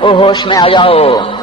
او ہوش میں آ جاؤ،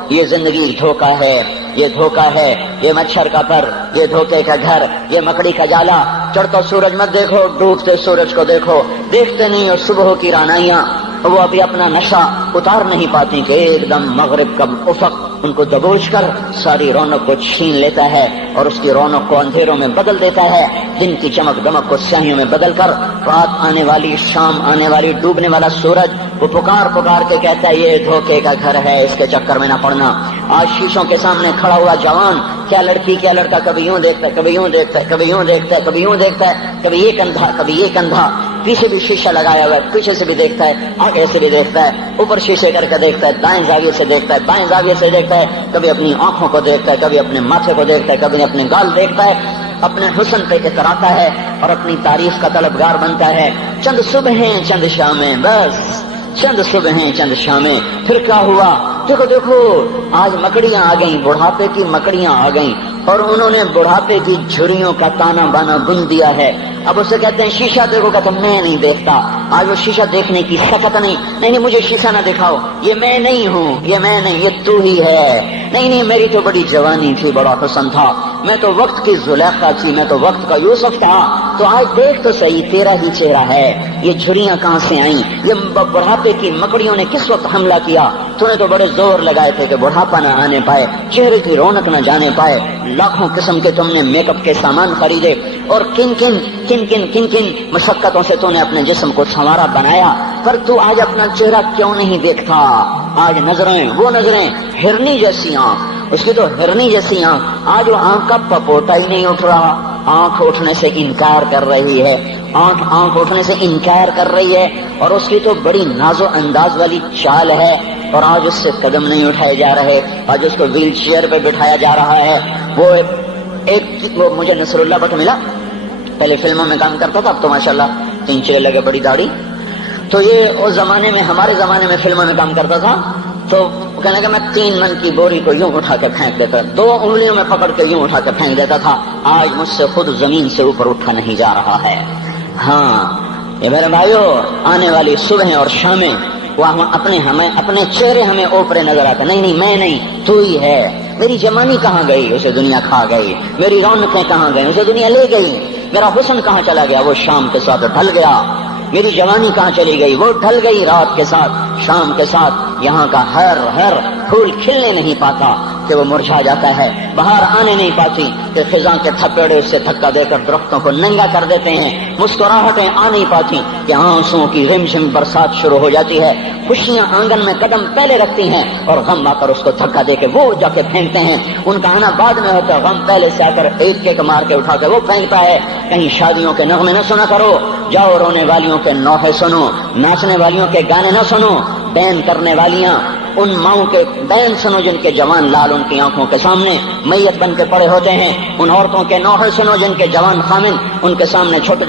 یہ زندگی دھوکا ہے، یہ دھوکا ہے، یہ مچھر کا پر، یہ دھوکے کا گھر، یہ مکڑی کا جالا۔ چڑھتا سورج مت دیکھو، ڈوبتے سورج کو دیکھو، دیکھتے نہیں اور صبح کی رانائیاں وہ ابھی اپنا نشہ اتار نہیں پاتی کہ ایک دم مغرب کا افق ان کو دبوچ کر ساری رونق کو چھین لیتا ہے اور اس کی رونق کو اندھیروں میں بدل دیتا ہے، دن کی چمک دمک کو سیاہیوں میں بدل کر رات آنے والی، شام آنے والی، ڈوبنے والا سورج وہ پکار پکار کے کہتا ہے یہ دھوکے کا گھر ہے، اس کے چکر میں نہ پڑنا۔ آج شیشوں کے سامنے کھڑا ہوا جوان کیا لڑکی کیا لڑکا کبھی یوں دیکھتا ہے، کبھی یوں دیکھتا ہے، کبھی یوں دیکھتا ہے، کبھی یوں دیکھتا ہے، کبھی ایک اندھا کبھی ایک اندھا، پیچھے بھی شیشہ لگایا ہوا ہے، پیچھے سے بھی دیکھتا ہے، آگے سے بھی دیکھتا ہے، اوپر شیشے کر کے دیکھتا ہے، دائیں زاویے سے دیکھتا ہے، بائیں زاویے سے دیکھتا ہے، کبھی اپنی آنکھوں کو دیکھتا ہے، کبھی اپنے ماتھے کو دیکھتا ہے، کبھی اپنے گال دیکھتا ہے، اپنے حسن پہ اتراتا ہے اور اپنی تعریف کا طلبگار بنتا ہے۔ چند صبحیں چند شامیں، بس چند صبحیں چند شامیں، پھر کیا ہوا؟ دیکھو دیکھو آج مکڑیاں آ گئیں، بڑھاپے کی مکڑیاں آ گئیں اور انہوں نے بڑھاپے کی جھریوں کا تانا بانا بن دیا ہے۔ اب اسے کہتے ہیں شیشہ دیکھو، کہتا میں نہیں دیکھتا۔ آج وہ شیشہ دیکھنے کی سخت نہیں مجھے شیشہ نہ دکھاؤ، یہ میں نہیں ہوں، یہ میں نہیں، یہ تو ہی ہے۔ نہیں میری تو بڑی جوانی تھی، بڑا حسن تھا، میں تو وقت کی زلیخا تھی، میں تو وقت کا یوسف تھا۔ تو آج دیکھ تو صحیح، تیرا ہی چہرہ ہے، یہ جھریاں کہاں سے آئیں؟ یہ بڑھاپے کی مکڑیوں نے کس وقت حملہ کیا؟ تو نے تو بڑے زور لگائے تھے کہ بڑھاپا نہ آنے پائے، چہرے کی رونق نہ جانے پائے، لاکھوں قسم کے تم نے میک اپ کے سامان خریدے اور کن کن مشقتوں سے تو نے اپنے جسم کو سنوارا بنایا، پر تو آج اپنا چہرہ کیوں نہیں دیکھتا؟ آج نظریں وہ نظریں، ہرنی جیسی آنکھ، اس کی تو ہرنی جیسی آنکھ، آج وہ آنکھ کا پپوٹا ہی نہیں اٹھ رہا، آنکھ اٹھنے سے انکار کر رہی ہے، آنکھ اٹھنے سے انکار کر رہی ہے، اور اس کی تو بڑی ناز و انداز والی چال ہے، اور آج اس سے قدم نہیں اٹھائے جا رہے، آج اس کو ویل چیئر پہ بٹھایا جا رہا ہے۔ وہ مجھے نصر اللہ بٹ ملا، پہلے فلموں میں کام کرتا تھا، اب تو ماشاءاللہ 3 چیرے لگے، بڑی داڑھی۔ تو یہ اس زمانے میں، ہمارے زمانے میں فلموں میں کام کرتا تھا، تو کہنے لگا میں 3 من کی بوری کو یوں اٹھا کے پھینک دیتا، 2 انگلیوں میں پکڑ کے یوں اٹھا کے پھینک دیتا تھا، آج مجھ سے خود زمین سے اوپر اٹھا نہیں جا رہا ہے۔ ہاں یہ میرے بھائیو، آنے والی صبح اور شامیں وہ اپنے چہرے ہمیں اوپرے نظر آتے، نہیں میں نہیں، تو ہی ہے۔ میری جوانی کہاں گئی؟ اسے دنیا کھا گئی۔ میری رونقیں کہاں گئی؟ اسے دنیا لے گئی۔ میرا حسن کہاں چلا گیا؟ وہ شام کے ساتھ ڈھل گیا۔ میری جوانی کہاں چلی گئی؟ وہ ڈھل گئی رات کے ساتھ، شام کے ساتھ۔ یہاں کا ہر پھول کھلنے نہیں پاتا کہ وہ مرجھا جاتا ہے، بہار آنے نہیں پاتی کہ خزاں کے تھپیڑے اس سے دھکا دے کر درختوں کو ننگا کر دیتے ہیں، مسکراہٹیں آ نہیں پاتی کہ آنسوؤں کی رمجم برسات شروع ہو جاتی ہے، خوشیاں آنگن میں قدم پہلے رکھتی ہیں اور غم آ کر اس کو دھکا دے کے وہ جا کے پھینکتے ہیں۔ ان کا آنا بعد میں ہوتا ہے، غم پہلے سے آ کر ایک مار کے اٹھا کے وہ پھینکتا ہے۔ کہیں شادیوں کے نغمے نہ سنا کرو، جاؤ رونے والیوں کے نوحے سنو، ناچنے والیوں کے گانے نہ سنو، بین کرنے والیاں ان ماؤں کے بین سنو جن کے جوان لال ان کی آنکھوں کے سامنے میت بن کے پڑے ہوتے ہیں، ان عورتوں کے نوحے سنو جن کے جوان خامن ان کے سامنے چھوٹے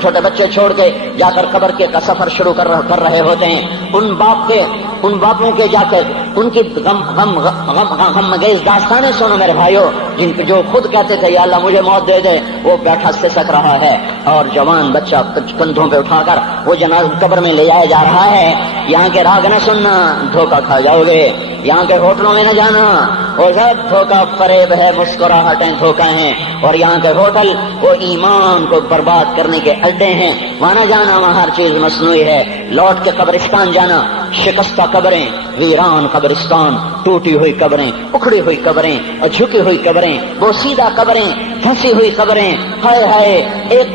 چھوٹے بچے چھوڑ کے جا کر قبر کے کا سفر شروع کر رہے ہوتے ہیں، ان باپوں کے جا کر ان کی غم گیز داستانیں سنو میرے بھائیو، جن کے جو خود کہتے تھے یا اللہ مجھے موت دے دے، وہ بیٹھا سسک رہا ہے اور جوان بچہ کندھوں پہ اٹھا کر وہ جنازہ قبر میں لے جایا جا رہا ہے۔ یہاں کے راگ نہ سننا، دھوکہ کھا جاؤ گے، یہاں کے ہوٹلوں میں نہ جانا، وہ سب دھوکہ فریب ہے، مسکراہٹیں دھوکہ ہیں، اور یہاں کے ہوٹل وہ ایمان کو برباد کرنے کے اڈے ہیں، وہاں نہ جانا، وہاں ہر چیز مصنوعی ہے۔ لوٹ کے قبرستان جانا، شکستہ قبریں، ویران قبرستان، ٹوٹی ہوئی قبریں، اکھڑی ہوئی قبریں اور جھکی ہوئی قبریں، بوسیدہ قبریں، پھنسی ہوئی قبریں، ہائے ہائے، ایک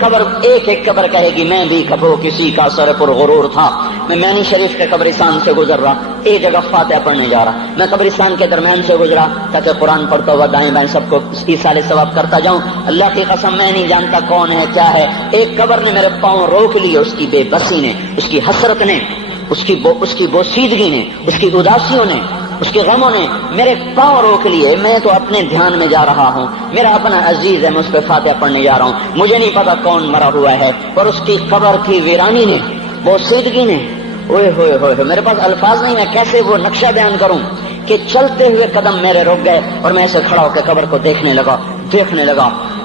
قبر کہے گی میں بھی کبھو کسی کا سر پر غرور تھا۔ میں مینی شریف کے قبرستان سے گزر رہا، ایک جگہ فاتحہ پڑھنے جا رہا، میں قبرستان کے درمیان سے گزرا، کہتے قرآن پڑھتا ہوا دائیں بائیں سب کو ایصال ثواب کرتا جاؤں، اللہ کی قسم میں نہیں جانتا کون ہے کیا ہے، ایک قبر نے میرے پاؤں روک لیے، اس کی بے بسی نے، اس کی حسرت نے، اس کی بوسیدگی نے، اس کی اداسیوں نے، اس کے غموں نے میرے پاؤں روک لیے۔ میں تو اپنے دھیان میں جا رہا ہوں، میرا اپنا عزیز ہے، میں اس پہ فاتحہ پڑھنے جا رہا ہوں، مجھے نہیں پتا کون مرا ہوا ہے، اور اس کی قبر کی ویرانی نے، بوسیدگی نے، اوئے ہوئے ہوئے، میرے پاس الفاظ نہیں، میں کیسے وہ نقشہ بیان کروں کہ چلتے ہوئے قدم میرے رک گئے اور میں ایسے کھڑا ہو کے قبر کو دیکھنے لگا،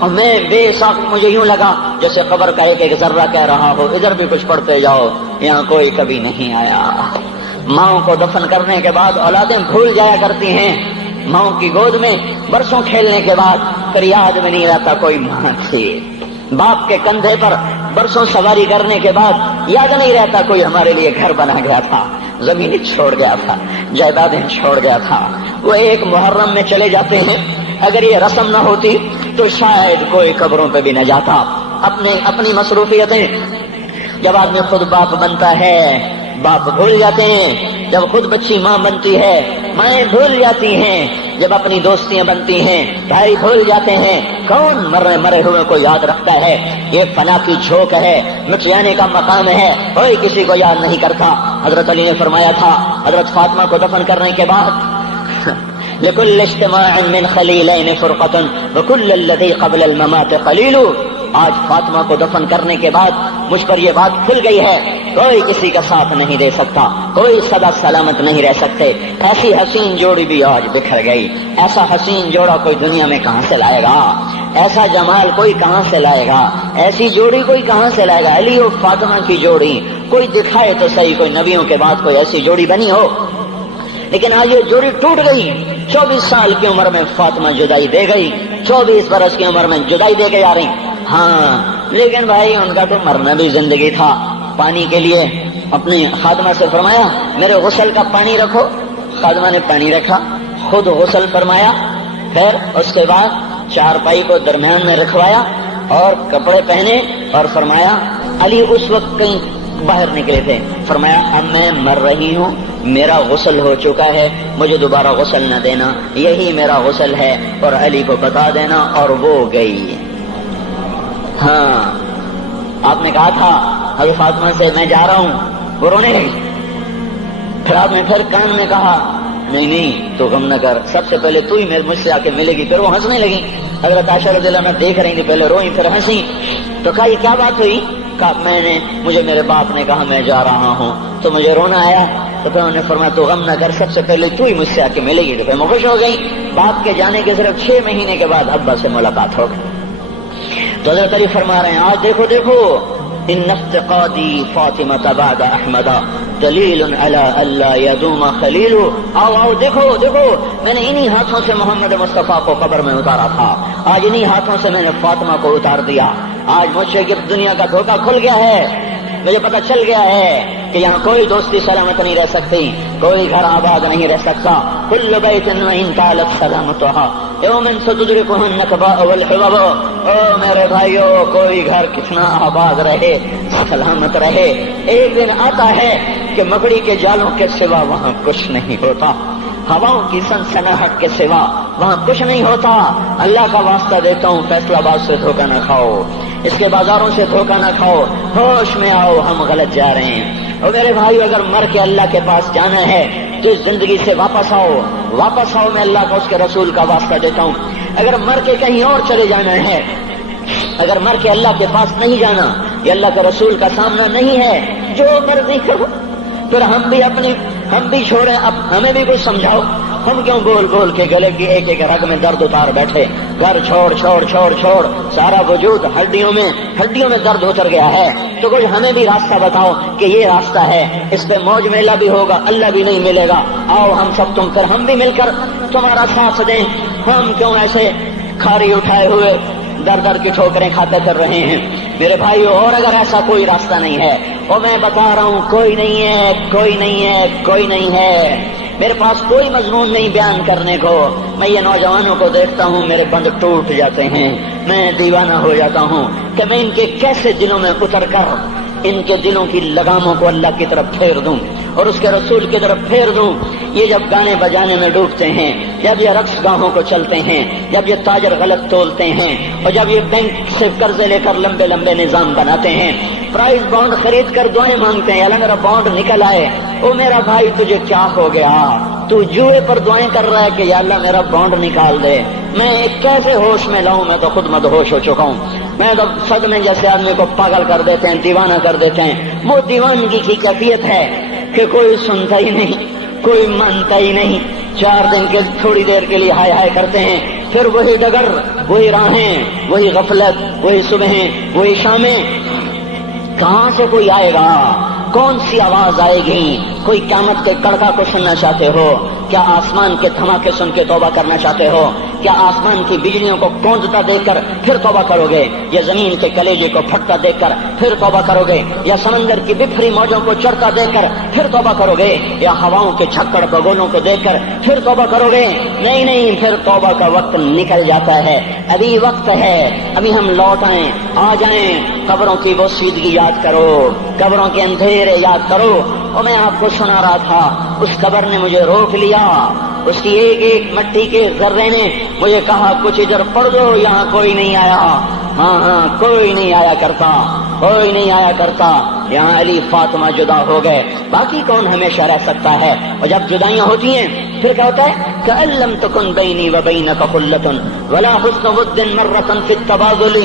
اور میں بے ساکھ، مجھے یوں لگا جیسے قبر کا ایک ذرہ کہہ رہا ہو ادھر بھی کچھ پڑھتے جاؤ، یہاں کوئی کبھی نہیں آیا، ماؤں کو دفن کرنے کے بعد اولادیں بھول جایا کرتی ہیں، ماؤں کی گود میں برسوں کھیلنے کے بعد پھر یاد میں نہیں رہتا کوئی ماں تھی، باپ کے کندھے پر برسوں سواری کرنے کے بعد یاد نہیں رہتا کوئی ہمارے لیے گھر بنا گیا تھا، زمین چھوڑ گیا تھا، جائیدادیں چھوڑ گیا تھا، وہ ایک محرم میں چلے جاتے ہیں۔ اگر یہ رسم نہ ہوتی تو شاید کوئی قبروں پہ بھی نہ جاتا۔ اپنی مصروفیتیں، جب آدمی خود باپ بنتا ہے باپ بھول جاتے ہیں، جب خود بچی ماں بنتی ہے مائیں بھول جاتی ہیں، جب اپنی دوستیاں بنتی ہیں بھائی بھول جاتے ہیں، کون مرے ہوئے کو یاد رکھتا ہے؟ یہ فنا کی جھوک ہے، مٹ جانے کا مقام ہے، کوئی کسی کو یاد نہیں کرتا۔ حضرت علی نے فرمایا تھا حضرت فاطمہ کو دفن کرنے کے بعد لكل اجتماع من خلیلین فرقۃ وكل الذی قبل الممات قلیل۔ آج فاطمہ کو دفن کرنے کے بعد مجھ پر یہ بات کھل گئی ہے، کوئی کسی کا ساتھ نہیں دے سکتا، کوئی سدا سلامت نہیں رہ سکتے۔ ایسی حسین جوڑی بھی آج بکھر گئی، ایسا حسین جوڑا کوئی دنیا میں کہاں سے لائے گا؟ ایسا جمال کوئی کہاں سے لائے گا؟ ایسی جوڑی کوئی کہاں سے لائے گا؟ علی اور فاطمہ کی جوڑی کوئی دکھائے تو صحیح، کوئی نبیوں کے بعد کوئی ایسی جوڑی بنی ہو، لیکن آج یہ جوڑی ٹوٹ گئی۔ 24 سال کی عمر میں فاطمہ جدائی دے گئی، 24 برس کی عمر میں جدائی دے کے آ رہی۔ ہاں لیکن بھائی ان کا تو مرنا بھی زندگی تھا۔ پانی کے لیے اپنی خادمہ سے فرمایا میرے غسل کا پانی رکھو، خادمہ نے پانی رکھا، خود غسل فرمایا، پھر اس کے بعد چارپائی کو درمیان میں رکھوایا اور کپڑے پہنے اور فرمایا علی اس وقت کہیں باہر نکلے تھے، فرمایا اب میں مر رہی ہوں، میرا غسل ہو چکا ہے، مجھے دوبارہ غسل نہ دینا، یہی میرا غسل ہے اور علی کو بتا دینا، اور وہ گئی۔ ہاں آپ نے کہا تھا حضرت فاطمہ سے میں جا رہا ہوں، وہ رونے لگی، پھر آپ نے پھر کان میں کہا نہیں تو غم نہ کر، سب سے پہلے تو ہی مجھ سے آ کے ملے گی۔ پھر وہ ہنسنے لگی، حضرت عائشہ رضی اللہ عنہا دیکھ رہی تھی، پہلے روئی پھر ہنسی، تو کہا یہ کیا بات ہوئی؟ کہا مجھے میرے باپ نے کہا میں جا رہا ہوں تو مجھے رونا آیا، تو پھر انہوں نے فرمایا تو غم نہ کر، سب سے پہلے تو ہی مجھ سے آ کے ملے گی۔ تو پھر میں خوش ہو گئی۔ باپ کے جانے کے صرف 6 مہینے کے بعد ابا سے ملاقات ہو گئی۔ تو حضرت علی فرما رہے ہیں آج دیکھو دیکھو ان افتقادی فاطمہ بعد احمد دلیل علی الا یدوم خلیل۔ آؤ آؤ دیکھو دیکھو، میں نے انہی ہاتھوں سے محمد مصطفیٰ کو قبر میں اتارا تھا، آج انہی ہاتھوں سے میں نے فاطمہ کو اتار دیا۔ آج مجھ سے کہ دنیا کا دھوکہ کھل گیا ہے، مجھے پتہ چل گیا ہے کہ یہاں کوئی دوستی سلامت نہیں رہ سکتی، کوئی گھر آباد نہیں رہ سکتا۔ کل بیت وان طالت سلامتها یوما ستدرکہ النکباء والحباب۔ او میرے بھائیو، کوئی گھر کتنا آباد رہے، سلامت رہے، ایک دن آتا ہے کہ مکڑی کے جالوں کے سوا وہاں کچھ نہیں ہوتا، ہواؤں کی سنسناہٹ کے سوا وہاں کچھ نہیں ہوتا۔ اللہ کا واسطہ دیتا ہوں فیصلہ آباد سے دھوکہ نہ کھاؤ، اس کے بازاروں سے دھوکہ نہ کھاؤ، ہوش میں آؤ، ہم غلط جا رہے ہیں۔ اور میرے بھائی اگر مر کے اللہ کے پاس جانا ہے تو اس زندگی سے واپس آؤ، واپس آؤ، میں اللہ کا اس کے رسول کا واسطہ دیتا ہوں۔ اگر مر کے کہیں اور چلے جانا ہے، اگر مر کے اللہ کے پاس نہیں جانا، یہ اللہ کے رسول کا سامنا نہیں ہے، جو مرضی کرو، پھر ہم بھی چھوڑیں، اب ہمیں بھی کچھ سمجھاؤ، ہم کیوں بول بول کے گلے کی ایک ایک رگ میں درد اتار بیٹھے؟ گھر چھوڑ چھوڑ چھوڑ چھوڑ، سارا وجود ہڈیوں میں درد اتر گیا ہے، تو کوئی ہمیں بھی راستہ بتاؤ کہ یہ راستہ ہے، اس پہ موج میلہ بھی ہوگا، اللہ بھی نہیں ملے گا، آؤ ہم سب تم کر ہم بھی مل کر تمہارا ساتھ دیں۔ ہم کیوں ایسے کھاری اٹھائے ہوئے در در کی ٹھوکریں کھاتے کر رہے ہیں؟ میرے بھائیو، اور اگر ایسا کوئی راستہ نہیں ہے، اور میں بتا رہا ہوں کوئی نہیں ہے، کوئی نہیں ہے، کوئی نہیں ہے، میرے پاس کوئی مضمون نہیں بیان کرنے کو، میں یہ نوجوانوں کو دیکھتا ہوں میرے بند ٹوٹ جاتے ہیں، میں دیوانہ ہو جاتا ہوں کہ میں ان کے کیسے دلوں میں اتر کر ان کے دلوں کی لگاموں کو اللہ کی طرف پھیر دوں اور اس کے رسول کی طرف پھیر دوں۔ یہ جب گانے بجانے میں ڈوبتے ہیں، جب یہ رقص گاہوں کو چلتے ہیں، جب یہ تاجر غلط تولتے ہیں، اور جب یہ بینک سے قرضے لے کر لمبے لمبے نظام بناتے ہیں، پرائز بانڈ خرید کر دعائیں مانگتے ہیں اللہ میرا بانڈ نکل آئے، او میرا بھائی تجھے کیا ہو گیا؟ تو جوئے پر دعائیں کر رہا ہے کہ یا اللہ میرا بانڈ نکال دے۔ میں کیسے ہوش میں لاؤں؟ میں تو خود مدہوش ہو چکا ہوں۔ میں تو صدمے جیسے آدمی کو پاگل کر دیتے ہیں، دیوانہ کر دیتے ہیں۔ وہ دیوانگی کی کیفیت ہے کہ کوئی سنتا ہی نہیں، کوئی مانتا ہی نہیں، 4 دن کے تھوڑی دیر کے لیے ہائے ہائے کرتے ہیں، پھر وہی ڈگر، وہی راہیں، وہی غفلت، وہی صبحیں، وہی شامیں۔ کہاں سے کوئی آئے گا؟ کون سی آواز آئے گی؟ کوئی قیامت کے کڑکا کو سننا چاہتے ہو؟ کیا آسمان کے دھماکے سن کے توبہ کرنا چاہتے ہو؟ کیا آسمان کی بجلیوں کو گونجتا دیکھ کر پھر توبہ کرو گے؟ یا زمین کے کلیجے کو پھٹتا دیکھ کر پھر توبہ کرو گے؟ یا سمندر کی بکھری موجوں کو چڑھتا دیکھ کر پھر توبہ کرو گے؟ یا ہواؤں کے جھکڑ بگولوں کو دیکھ کر پھر توبہ کرو گے؟ نہیں نہیں، پھر توبہ کا وقت نکل جاتا ہے، ابھی وقت ہے، ابھی ہم لوٹ آئیں، آ جائیں۔ قبروں کی وہ سیدگی یاد کرو، قبروں کے اندھیرے یاد کرو۔ اور میں آپ کو سنا رہا تھا، اس قبر نے مجھے روک لیا، اس کی ایک ایک مٹی کے ذرے نے مجھے کہا کچھ ادھر پڑھ دو، یہاں کوئی نہیں آیا۔ ہاں کوئی نہیں آیا کرتا، کوئی نہیں آیا کرتا، یہاں علی فاطمہ جدا ہو گئے، باقی کون ہمیشہ رہ سکتا ہے؟ اور جب جدائیاں ہوتی ہیں پھر کیا ہوتا ہے؟ كأن لم تكن بيني وبينك خلة ولا حسن ود مرة في التبادل۔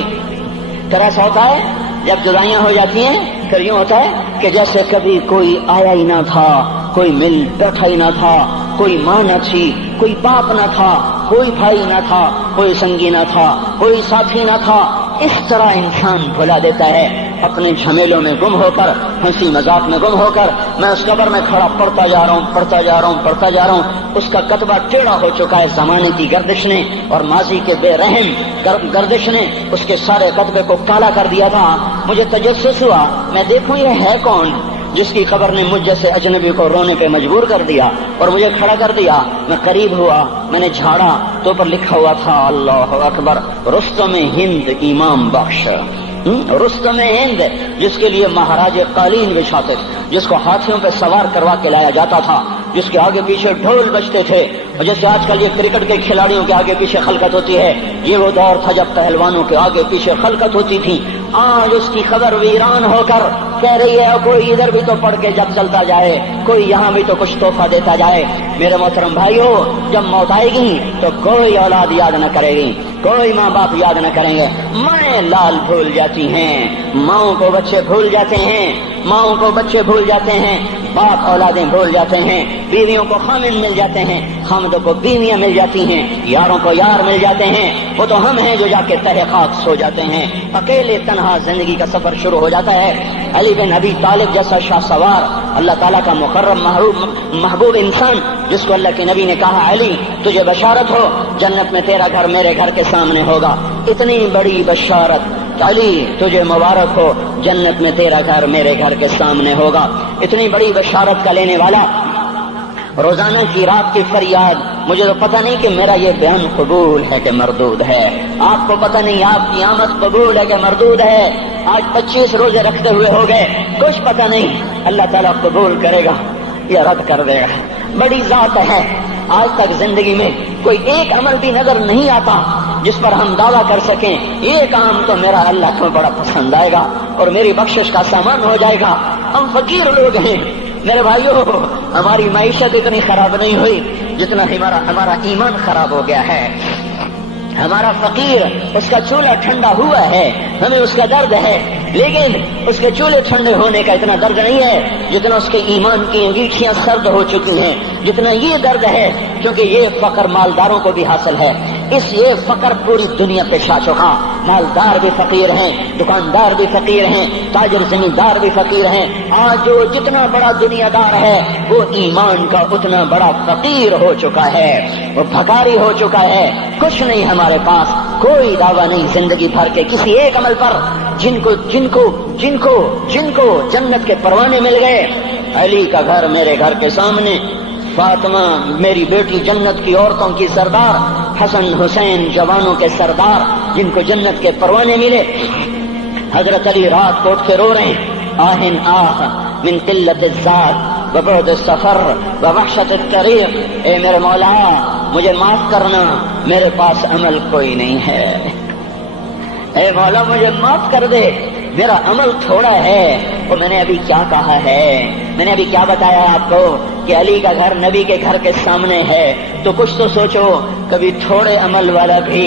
پھر ایسا ہوتا ہے جب جدائیاں ہو جاتی ہیں پھر یوں ہوتا ہے کہ جیسے کبھی کوئی آیا ہی نہ تھا، کوئی مل بیٹھا ہی نہ تھا، کوئی ماں نہ تھی، کوئی باپ نہ تھا، کوئی بھائی نہ تھا، کوئی سنگی نہ تھا، کوئی ساتھی نہ تھا۔ اس طرح انسان بھلا دیتا ہے اپنے جھمیلوں میں گم ہو کر، ہنسی مذاق میں گم ہو کر۔ میں اس قبر میں کھڑا پڑھتا جا رہا ہوں، پڑھتا جا رہا ہوں، پڑھتا جا رہا ہوں، اس کا کتبہ ٹیڑھا ہو چکا ہے زمانے کی گردش نے اور ماضی کے بے رحم گردش نے اس کے سارے کتبے کو کالا کر دیا تھا۔ مجھے تجسس ہوا، میں دیکھوں یہ ہے کون جس کی قبر نے مجھ جیسے اجنبی کو رونے پہ مجبور کر دیا اور مجھے کھڑا کر دیا۔ میں قریب ہوا، میں نے جھاڑا تو پر لکھا ہوا تھا اللہ اکبر، رستم ہند امام بخش۔ رستم ہند، جس کے لیے مہاراج قالین بچھاتے، جس کو ہاتھیوں پہ سوار کروا کے لایا جاتا تھا، جس کے آگے پیچھے ڈھول بجتے تھے، اور جیسے آج کل یہ کرکٹ کے کھلاڑیوں کے آگے پیچھے خلقت ہوتی ہے، یہ وہ دور تھا جب پہلوانوں کے آگے پیچھے خلقت ہوتی تھی۔ آج اس کی خبر ویران ہو کر کہہ رہی ہے کوئی ادھر بھی تو پڑھ کے جب چلتا جائے، کوئی یہاں بھی تو کچھ تحفہ دیتا جائے۔ میرے محترم بھائیوں، جب موت آئے گی تو کوئی اولاد یاد نہ کرے گی، کوئی ماں باپ یاد نہ کریں گے، مائیں لال بھول جاتی ہیں، ماؤں کو بچے بھول جاتے ہیں، ماؤں کو بچے بھول جاتے ہیں، باپ اولادیں بھول جاتے ہیں، بیویوں کو خامن مل جاتے ہیں، خامدوں کو بیویاں مل جاتی ہیں، یاروں کو یار مل جاتے ہیں۔ وہ تو ہم ہیں جو جا کے تہہ خاک سو جاتے ہیں، اکیلے تنہا زندگی کا سفر شروع ہو جاتا ہے۔ علی بن ابی طالب جیسا شاہ سوار، اللہ تعالیٰ کا مکرم محبوب انسان، جس کو اللہ کے نبی نے کہا علی تجھے بشارت ہو، جنت میں تیرا گھر میرے گھر کے سامنے ہوگا، اتنی بڑی بشارت، علی تجھے مبارک ہو، جنت میں تیرا گھر میرے گھر کے سامنے ہوگا۔ اتنی بڑی بشارت کا لینے والا، روزانہ کی رات کی فریاد، مجھے تو پتہ نہیں کہ میرا یہ بیان قبول ہے کہ مردود ہے، آپ کو پتہ نہیں آپ کی آمد قبول ہے کہ مردود ہے۔ آج 25 روزے رکھتے ہوئے ہو گئے، کچھ پتہ نہیں اللہ تعالیٰ قبول کرے گا یا رد کر دے گا، بڑی ذات ہے۔ آج تک زندگی میں کوئی ایک عمل بھی نظر نہیں آتا جس پر ہم دعویٰ کر سکیں یہ کام تو میرا اللہ کو بڑا پسند آئے گا اور میری بخشش کا سامان ہو جائے گا۔ ہم فقیر لوگ ہیں میرے بھائیوں، ہماری معیشت اتنی خراب نہیں ہوئی جتنا ہمارا ایمان خراب ہو گیا ہے۔ ہمارا فقیر، اس کا چولہا ٹھنڈا ہوا ہے، ہمیں اس کا درد ہے، لیکن اس کے چولہے ٹھنڈے ہونے کا اتنا درد نہیں ہے جتنا اس کے ایمان کی انگیٹھیاں سرد ہو چکی ہیں، جتنا یہ درد ہے، کیونکہ یہ فقر مالداروں کو بھی حاصل ہے۔ یہ فقر پوری دنیا پہ چھا چکا، مالدار بھی فقیر ہیں، دکاندار بھی فقیر ہیں، تاجر زمیندار بھی فقیر ہیں۔ آج جو جتنا بڑا دنیا دار ہے وہ ایمان کا اتنا بڑا فقیر ہو چکا ہے، وہ بھکاری ہو چکا ہے۔ کچھ نہیں ہمارے پاس، کوئی دعویٰ نہیں زندگی بھر کے کسی ایک عمل پر، جن کو جنت کے پروانے مل گئے۔ علی کا گھر میرے گھر کے سامنے، فاطمہ میری بیٹی جنت کی عورتوں کی سردار، حسن حسین جوانوں کے سردار جن کو جنت کے پروانے ملے۔ حضرت علی رات کو اٹھ کے رو رہے ہیں، آہن آہ من قلت الذات وبعد السفر ووحشت الطریق، اے میرے مولا مجھے معاف کرنا، میرے پاس عمل کوئی نہیں ہے، اے مولا مجھے معاف کر دے، میرا عمل تھوڑا ہے۔ اور میں نے ابھی کیا کہا ہے، میں نے ابھی کیا بتایا آپ کو کہ علی کا گھر نبی کے گھر کے سامنے ہے، تو کچھ تو سوچو، کبھی تھوڑے عمل والا بھی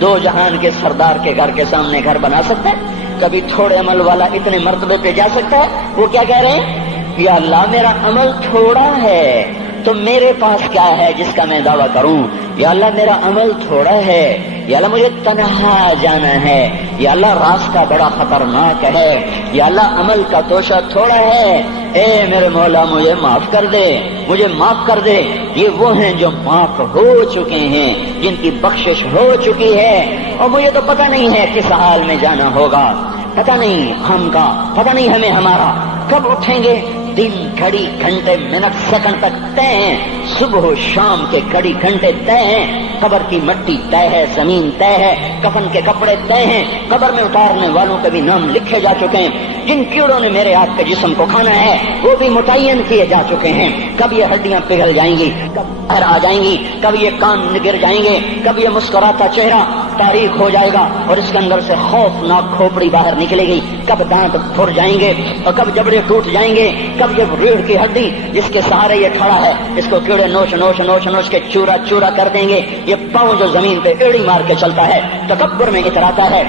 دو جہان کے سردار کے گھر کے سامنے گھر بنا سکتا ہے؟ کبھی تھوڑے عمل والا اتنے مرتبے پہ جا سکتا ہے؟ وہ کیا کہہ رہے ہیں، یا اللہ میرا عمل تھوڑا ہے تو میرے پاس کیا ہے جس کا میں دعویٰ کروں؟ یا اللہ میرا عمل تھوڑا ہے، یا اللہ مجھے تنہا جانا ہے، یا اللہ راستہ بڑا خطرناک ہے، یا اللہ عمل کا توشہ تھوڑا ہے، اے میرے مولا مجھے معاف کر دے، مجھے معاف کر دے۔ یہ وہ ہیں جو معاف ہو چکے ہیں، جن کی بخشش ہو چکی ہے، اور مجھے تو پتہ نہیں ہے کس حال میں جانا ہوگا، پتہ نہیں ہم کا، پتہ نہیں ہمیں ہمارا کب اٹھیں گے۔ دن گھڑی گھنٹے منٹ سیکنڈ تک طے ہیں، صبح و شام کے گھڑی گھنٹے طے ہیں، قبر کی مٹی طے ہے، زمین طے ہے، کفن کے کپڑے طے ہیں، قبر میں اتارنے والوں کے بھی نام لکھے جا چکے ہیں، جن کیڑوں نے میرے آپ کے جسم کو کھانا ہے وہ بھی متعین کیے جا چکے ہیں، کب یہ ہڈیاں پگھل جائیں گی، کب باہر آ جائیں گی، کب یہ کان گر جائیں گے، کب یہ مسکراتا چہرہ تاریخ ہو جائے گا اور اس کے اندر سے خوفناک کھوپڑی باہر نکلے گی، کب دانت پھر جائیں گے اور کب جبڑے ٹوٹ جائیں گے، کب یہ ریڑھ کی ہڈی جس کے سہارے یہ کھڑا ہے اس کو کیڑے نوچ نوچ نوچ نوچ کے چورا چورا کر دیں گے، یہ پاؤں جو زمین پہ ایڑی مار کے چلتا ہے تکبر میں اتراتا ہے،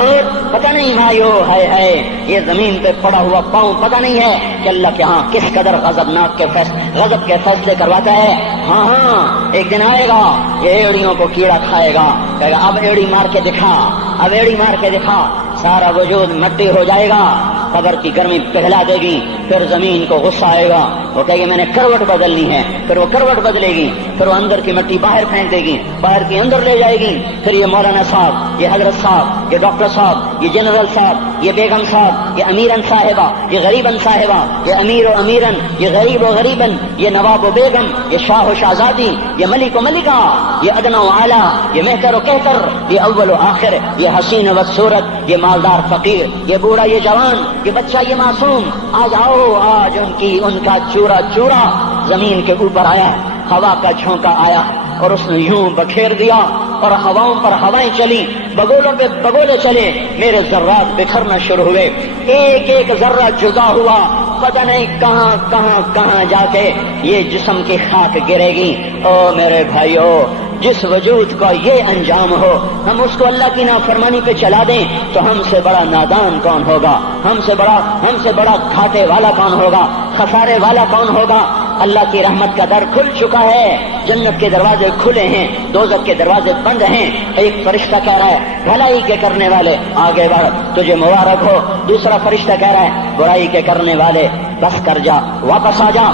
اور پتہ نہیں بھائیو ہے یہ زمین پہ پڑا ہوا پاؤں پتہ نہیں ہے کہ اللہ کے ہاں کس قدر غضب کے فیصلے کرواتا ہے۔ ہاں ایک دن آئے گا یہ ایڑیوں کو کیڑا کھائے گا، کہے گا اب ایڑی مار کے دکھا، اب ایڑی مار کے دکھا، سارا وجود مٹی ہو جائے گا، قبر کی گرمی پگھلا دے گی، پھر زمین کو غصہ آئے گا، وہ کہے گی میں نے کروٹ بدلنی ہے، پھر وہ کروٹ بدلے گی، پھر وہ اندر کی مٹی باہر پھینک دے گی، باہر کی اندر لے جائے گی، پھر یہ مولانا صاحب، یہ حضرت صاحب، یہ ڈاکٹر صاحب، یہ جنرل صاحب، یہ بیگم صاحب، یہ امیرن صاحبہ، یہ غریبن صاحبہ، یہ امیر و امیرن، یہ غریب و غریبن، یہ نواب و بیگم، یہ شاہ و شہزادی، یہ ملک و ملکہ، یہ ادنا و اعلیٰ، یہ مہتر و کہتر، یہ اول و آخر، یہ حسین و صورت، یہ مالدار فقیر، یہ بوڑھا یہ جوان، یہ بچہ یہ معصوم، آج آؤ، آج ان کا چورا چورا زمین کے اوپر آیا، ہوا کا جھونکا آیا اور اس نے یوں بکھیر دیا اور ہواؤں پر ہوائیں چلی، بگولوں پہ بگولے چلے، میرے ذرات بکھرنا شروع ہوئے، ایک ایک ذرہ جدا ہوا، پتہ نہیں کہاں کہاں کہاں جا کے یہ جسم کی خاک گرے گی۔ او میرے بھائیو، جس وجود کا یہ انجام ہو، ہم اس کو اللہ کی نافرمانی پہ چلا دیں تو ہم سے بڑا نادان کون ہوگا، ہم سے بڑا گھاٹے والا کون ہوگا، خسارے والا کون ہوگا۔ اللہ کی رحمت کا در کھل چکا ہے، جنت کے دروازے کھلے ہیں، دوزخ کے دروازے بند ہیں۔ ایک فرشتہ کہہ رہا ہے بھلائی کے کرنے والے آگے بڑھ، تجھے مبارک ہو، دوسرا فرشتہ کہہ رہا ہے برائی کے کرنے والے بس کر جا، واپس آ جا۔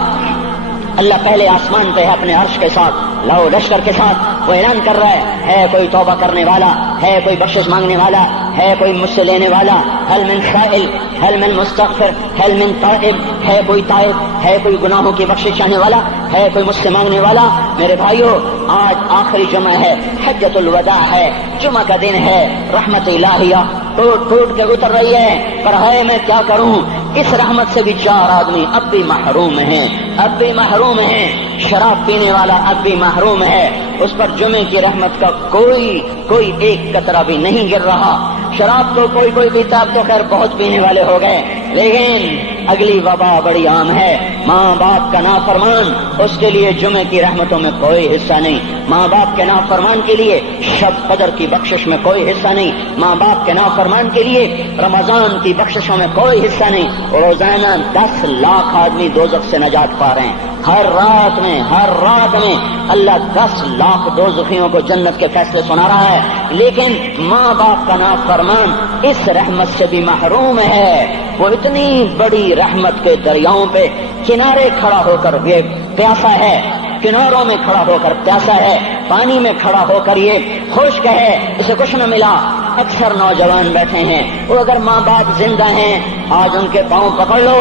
اللہ پہلے آسمان پہ ہے اپنے عرش کے ساتھ، لاؤ لشکر کے ساتھ، وہ اعلان کر رہا ہے کوئی توبہ کرنے والا، ہے کوئی بخشش مانگنے والا، ہے کوئی مجھ سے لینے والا، هل من سائل، هل من مستغفر، هل من تائب، ہے کوئی تائب، ہے کوئی گناہوں کی بخشش چاہنے والا، ہے کوئی مجھ سے مانگنے والا۔ میرے بھائیو، آج آخری جمعہ ہے، حجۃ الوداع ہے، جمعہ کا دن ہے، رحمت الہیہ ٹوٹ ٹوٹ کے اتر رہی ہے، پر ہے میں کیا کروں، اس رحمت سے بھی 4 آدمی اب بھی محروم ہیں، اب بھی محروم ہیں۔ شراب پینے والا اب بھی محروم ہے، اس پر جمعے کی رحمت کا کوئی ایک قطرہ بھی نہیں گر رہا۔ شراب تو کوئی پیتا، اب تو خیر بہت پینے والے ہو گئے، لیکن اگلی وبا بڑی عام ہے، ماں باپ کا نافرمان، اس کے لیے جمعے کی رحمتوں میں کوئی حصہ نہیں، ماں باپ کے نافرمان کے لیے شب قدر کی بخشش میں کوئی حصہ نہیں، ماں باپ کے نافرمان کے لیے رمضان کی بخششوں میں کوئی حصہ نہیں۔ روزانہ 10 لاکھ آدمی دوزخ سے نجات پا رہے ہیں، ہر رات میں اللہ 10 لاکھ دوزخیوں کو جنت کے فیصلے سنا رہا ہے، لیکن ماں باپ کا نافرمان اس رحمت سے بھی محروم ہے۔ وہ اتنی بڑی رحمت کے دریاؤں پہ کنارے کھڑا ہو کر یہ پیاسا ہے، کناروں میں کھڑا ہو کر پیاسا ہے، پانی میں کھڑا ہو کر یہ خشک ہے، اسے کچھ نہ ملا۔ اکثر نوجوان بیٹھے ہیں، وہ اگر ماں باپ زندہ ہیں آج ان کے پاؤں پکڑ لو،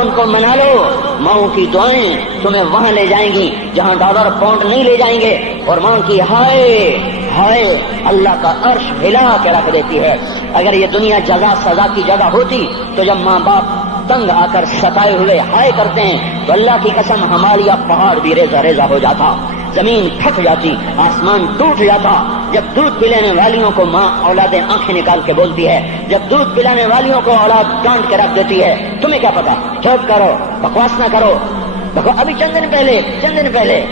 ان کو منا لو، ماؤں کی دعائیں تمہیں وہاں لے جائیں گی جہاں ڈالر پاؤنڈ نہیں لے جائیں گے، اور ماں کی ہائے اللہ کا عرش ہلا کے رکھ دیتی ہے۔ اگر یہ دنیا جزا سزا کی جگہ ہوتی تو جب ماں باپ تنگ آ کر ستائے ہوئے ہائے کرتے ہیں تو اللہ کی قسم ہمارا پہاڑ بھی ریزہ ریزہ ہو جاتا، زمین پھٹ جاتی، آسمان ٹوٹ جاتا۔ جب دودھ پلانے والیوں کو ماں اولادیں آنکھیں نکال کے بولتی ہے، جب دودھ پلانے والیوں کو اولاد ڈانٹ کے رکھ دیتی ہے، تمہیں کیا پتا، چپ کرو، بکواس نہ کرو۔ ابھی چند دن پہلے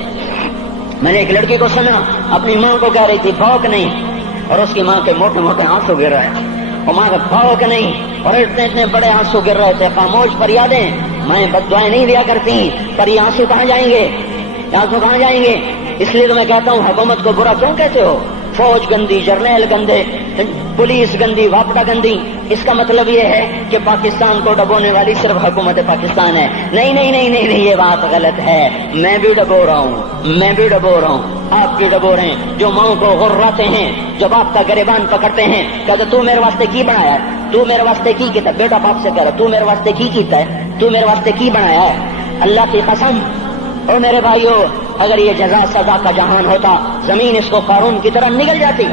میں نے ایک لڑکی کو سنا، اپنی ماں کو کہہ رہی تھی بھوک نہیں، اور اس کی ماں کے موٹے موٹے آنسو گر رہے ہیں، اور ماں کا بھوک نہیں، اور اتنے بڑے آنسو گر رہے تھے۔ خاموش فریادیں، میں بد دعائیں نہیں دیا کرتی، پر یہ آنسو کہاں جائیں گے، اس لیے تو میں کہتا ہوں حکومت کو برا کیوں کہتے ہو؟ فوج گندی، جرنیل گندے، پولیس گندی، واپڈا گندی، اس کا مطلب یہ ہے کہ پاکستان کو ڈبونے والی صرف حکومت پاکستان ہے۔ نہیں نہیں نہیں نہیں نہیں، یہ بات غلط ہے۔ میں بھی ڈبو رہا ہوں، آپ بھی ڈبو رہے ہیں۔ جو ماؤں کو غراتے ہیں، جو باپ کا گریبان پکڑتے ہیں، کہتے تو میرے واسطے کی بنایا ہے، تو میرے واسطے کی کیتا ہے؟ بیٹا باپ سے کہہ رہا تو میرے واسطے کی کیتا ہے، تو میرے واسطے کی بنایا ہے؟ اللہ کی قسم او میرے بھائیو، اگر یہ جزا سزا کا جہان ہوتا، زمین اس کو قارون کی طرح نگل جاتی۔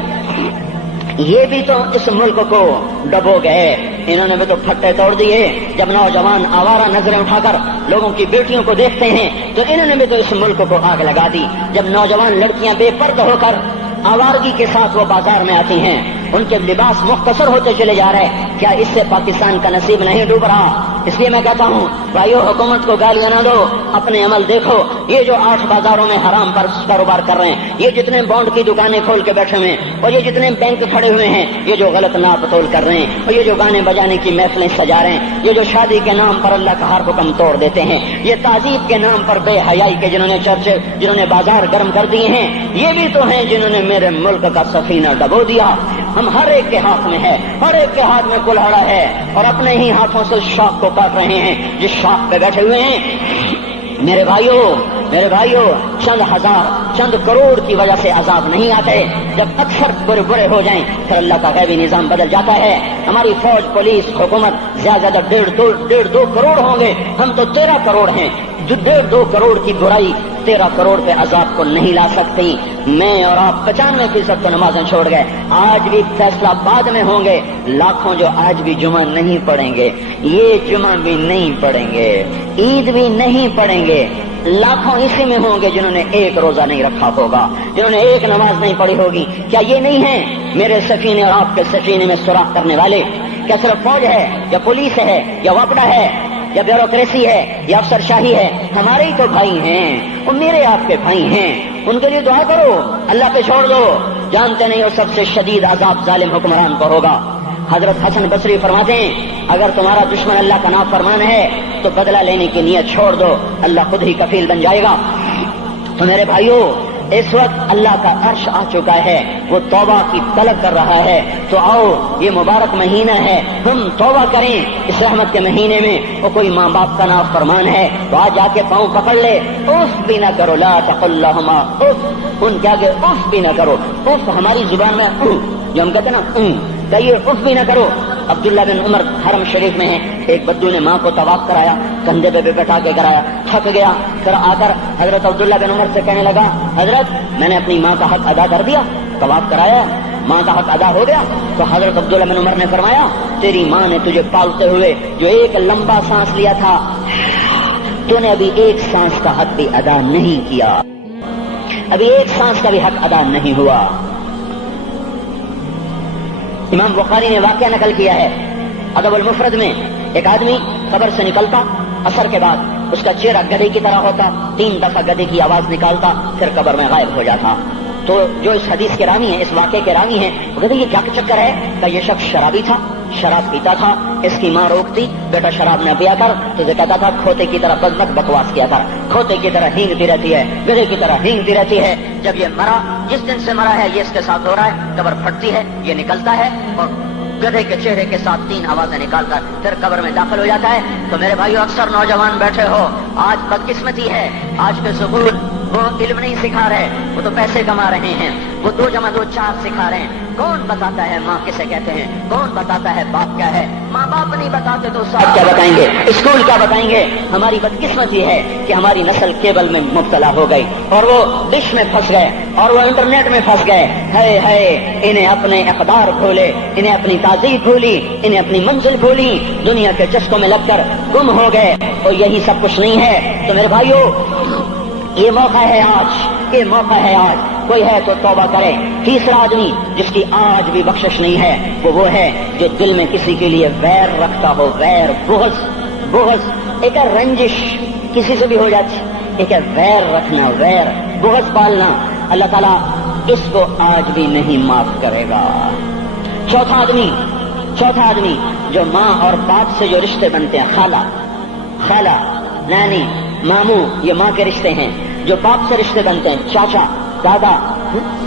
یہ بھی تو اس ملک کو ڈبو گئے، انہوں نے بھی تو پھٹے توڑ دیے۔ جب نوجوان آوارہ نظریں اٹھا کر لوگوں کی بیٹیوں کو دیکھتے ہیں تو انہوں نے بھی تو اس ملک کو آگ لگا دی۔ جب نوجوان لڑکیاں بے پردہ ہو کر آوارگی کے ساتھ وہ بازار میں آتی ہیں، ان کے لباس مختصر ہوتے چلے جا رہے، کیا اس سے پاکستان کا نصیب نہیں ڈوب رہا؟ اس لیے میں کہتا ہوں بھائیو، حکومت کو گالیاں نہ دو، اپنے عمل دیکھو۔ یہ جو 8 بازاروں میں حرام پر کاروبار کر رہے ہیں، یہ جتنے بانڈ کی دکانیں کھول کے بیٹھے ہوئے ہیں، اور یہ جتنے بینک کھڑے ہوئے ہیں، یہ جو غلط ناپ تول کر رہے ہیں، اور یہ جو گانے بجانے کی محفلیں سجا رہے ہیں، یہ جو شادی کے نام پر اللہ کا ہر حکم توڑ دیتے ہیں، یہ تعذیب کے نام پر بے حیائی کے جنہوں نے بازار گرم کر دیے ہیں، یہ بھی تو ہیں جنہوں نے میرے ملک کا سفینہ ڈبو دیا۔ ہم ہر ایک کے ہاتھ میں ہے، ہر ایک کے ہاتھ میں کلہاڑا ہے، اور اپنے ہی ہاتھوں سے شاخ کو کاٹ رہے ہیں جس شاخ پہ بیٹھے ہوئے ہیں۔ میرے بھائیوں، چند ہزار، چند کروڑ کی وجہ سے عذاب نہیں آتے۔ جب اکثر برے ہو جائیں پھر اللہ کا غیبی نظام بدل جاتا ہے۔ ہماری فوج، پولیس، حکومت زیادہ 1.5-2 کروڑ ہوں گے، ہم تو 13 کروڑ ہیں۔ جو 1.5-2 کروڑ کی برائی 13 کروڑ پہ عذاب کو نہیں لا سکتی۔ میں اور آپ 95% تو نمازیں چھوڑ گئے، آج بھی فیصلہ بعد میں ہوں گے۔ لاکھوں جو آج بھی جمعہ نہیں پڑھیں گے، یہ جمعہ بھی نہیں پڑھیں گے، عید بھی نہیں پڑھیں گے، لاکھوں اسی میں ہوں گے جنہوں نے ایک روزہ نہیں رکھا ہوگا، جنہوں نے ایک نماز نہیں پڑھی ہوگی۔ کیا یہ نہیں ہے میرے سفینے اور آپ کے سفینے میں سوراخ کرنے والے؟ کیا صرف فوج ہے یا پولیس ہے یا وپڈا ہے یا بیوروکریسی ہے یا افسر شاہی ہے؟ ہمارے ہی تو بھائی ہیں، وہ میرے آپ کے بھائی ہیں، ان کے لیے دعا کرو، اللہ پہ چھوڑ دو۔ جانتے نہیں وہ سب سے شدید عذاب ظالم حکمران کو ہوگا۔ حضرت حسن بصری فرماتے ہیں اگر تمہارا دشمن اللہ کا نافرمان ہے تو بدلہ لینے کی نیت چھوڑ دو، اللہ خود ہی کفیل بن جائے گا۔ تو میرے بھائیوں، اس وقت اللہ کا عرش آ چکا ہے، وہ توبہ کی طلب کر رہا ہے۔ تو آؤ، یہ مبارک مہینہ ہے، ہم توبہ کریں اس رحمت کے مہینے میں۔ وہ کوئی ماں باپ کا نافرمان ہے تو آج جا کے پاؤں پکڑ لے، اف بھی نہ کرو، لا تقل لہما اف، ان کے آگے اف بھی نہ کرو۔ اف ہماری زبان میں جو ہم کہتے ہیں نا، کہیے اف بھی نہ کرو۔ عبداللہ بن عمر حرم شریف میں ہیں، ایک بدو نے ماں کو طواف کرایا، کندھے پہ بٹھا کے کرایا، تھک گیا، پھر آ کر حضرت عبداللہ بن عمر سے کہنے لگا حضرت میں نے اپنی ماں کا حق ادا کر دیا، طواف کرایا، ماں کا حق ادا ہو گیا۔ تو حضرت عبداللہ بن عمر نے فرمایا تیری ماں نے تجھے پالتے ہوئے جو ایک لمبا سانس لیا تھا، تو نے ابھی ایک سانس کا حق بھی ادا نہیں کیا، ابھی ایک سانس کا بھی حق ادا نہیں ہوا۔ امام بخاری نے واقعہ نقل کیا ہے ادب المفرد میں، ایک آدمی قبر سے نکلتا، عصر کے بعد اس کا چہرہ گدھے کی طرح ہوتا، 3 دفعہ گدھے کی آواز نکالتا، پھر قبر میں غائب ہو جاتا۔ تو جو اس حدیث کے راوی ہیں، اس واقعے کے راوی ہیں، وہ کہتے ہیں یہ کیا چکر ہے؟ کہ یہ شخص شرابی تھا، شراب پیتا تھا، اس کی ماں روکتی بیٹا شراب نہ پیا کر، تو یہ کہتا تھا کھوتے کی طرح بد بکواس کیا کر، کھوتے کی طرح ہینگتی رہتی ہے، گدھے کی طرح ہینگتی رہتی ہے۔ جب یہ مرا، جس دن سے مرا ہے یہ اس کے ساتھ ہو رہا ہے، قبر پھٹتی ہے، یہ نکلتا ہے اور گدھے کے چہرے کے ساتھ 3 آوازیں نکال کر پھر قبر میں داخل ہو جاتا ہے۔ تو میرے بھائیو، اکثر نوجوان بیٹھے ہو، آج بدقسمتی ہے، آج کے سکول وہ علم نہیں سکھا رہے، وہ تو پیسے کما رہے ہیں، وہ 2 + 2 4 سکھا رہے ہیں۔ کون بتاتا ہے ماں کسے کہتے ہیں؟ کون بتاتا ہے باپ کیا ہے؟ ماں باپ نہیں بتاتے تو استاد کیا بتائیں گے؟ اسکول کیا بتائیں گے؟ ہماری بدقسمتی ہے کہ ہماری نسل کیبل میں مبتلا ہو گئی، اور وہ ڈش میں پھنس گئے، اور وہ انٹرنیٹ میں پھنس گئے۔ ہے انہیں اپنے اقدار بھولے، انہیں اپنی تہذیب بھولی، انہیں اپنی منزل بھولی، دنیا کے چسکوں میں لگ کر گم ہو گئے، اور یہی سب کچھ نہیں ہے۔ تو میرے بھائیو، یہ موقع ہے آج، یہ موقع ہے آج، کوئی ہے تو توبہ کرے۔ تیسرا آدمی جس کی آج بھی بخشش نہیں ہے وہ ہے جو دل میں کسی کے لیے ویر رکھتا ہو، ویر، بغض، ایک رنجش کسی سے بھی ہو جاتی، ایک ویر رکھنا، ویر، بغض پالنا، اللہ تعالیٰ اس کو آج بھی نہیں معاف کرے گا۔ چوتھا آدمی جو ماں اور باپ سے جو رشتے بنتے ہیں، خالہ، نانی، ماموں، یہ ماں کے رشتے ہیں، جو باپ سے رشتے بنتے ہیں، چاچا، دادا،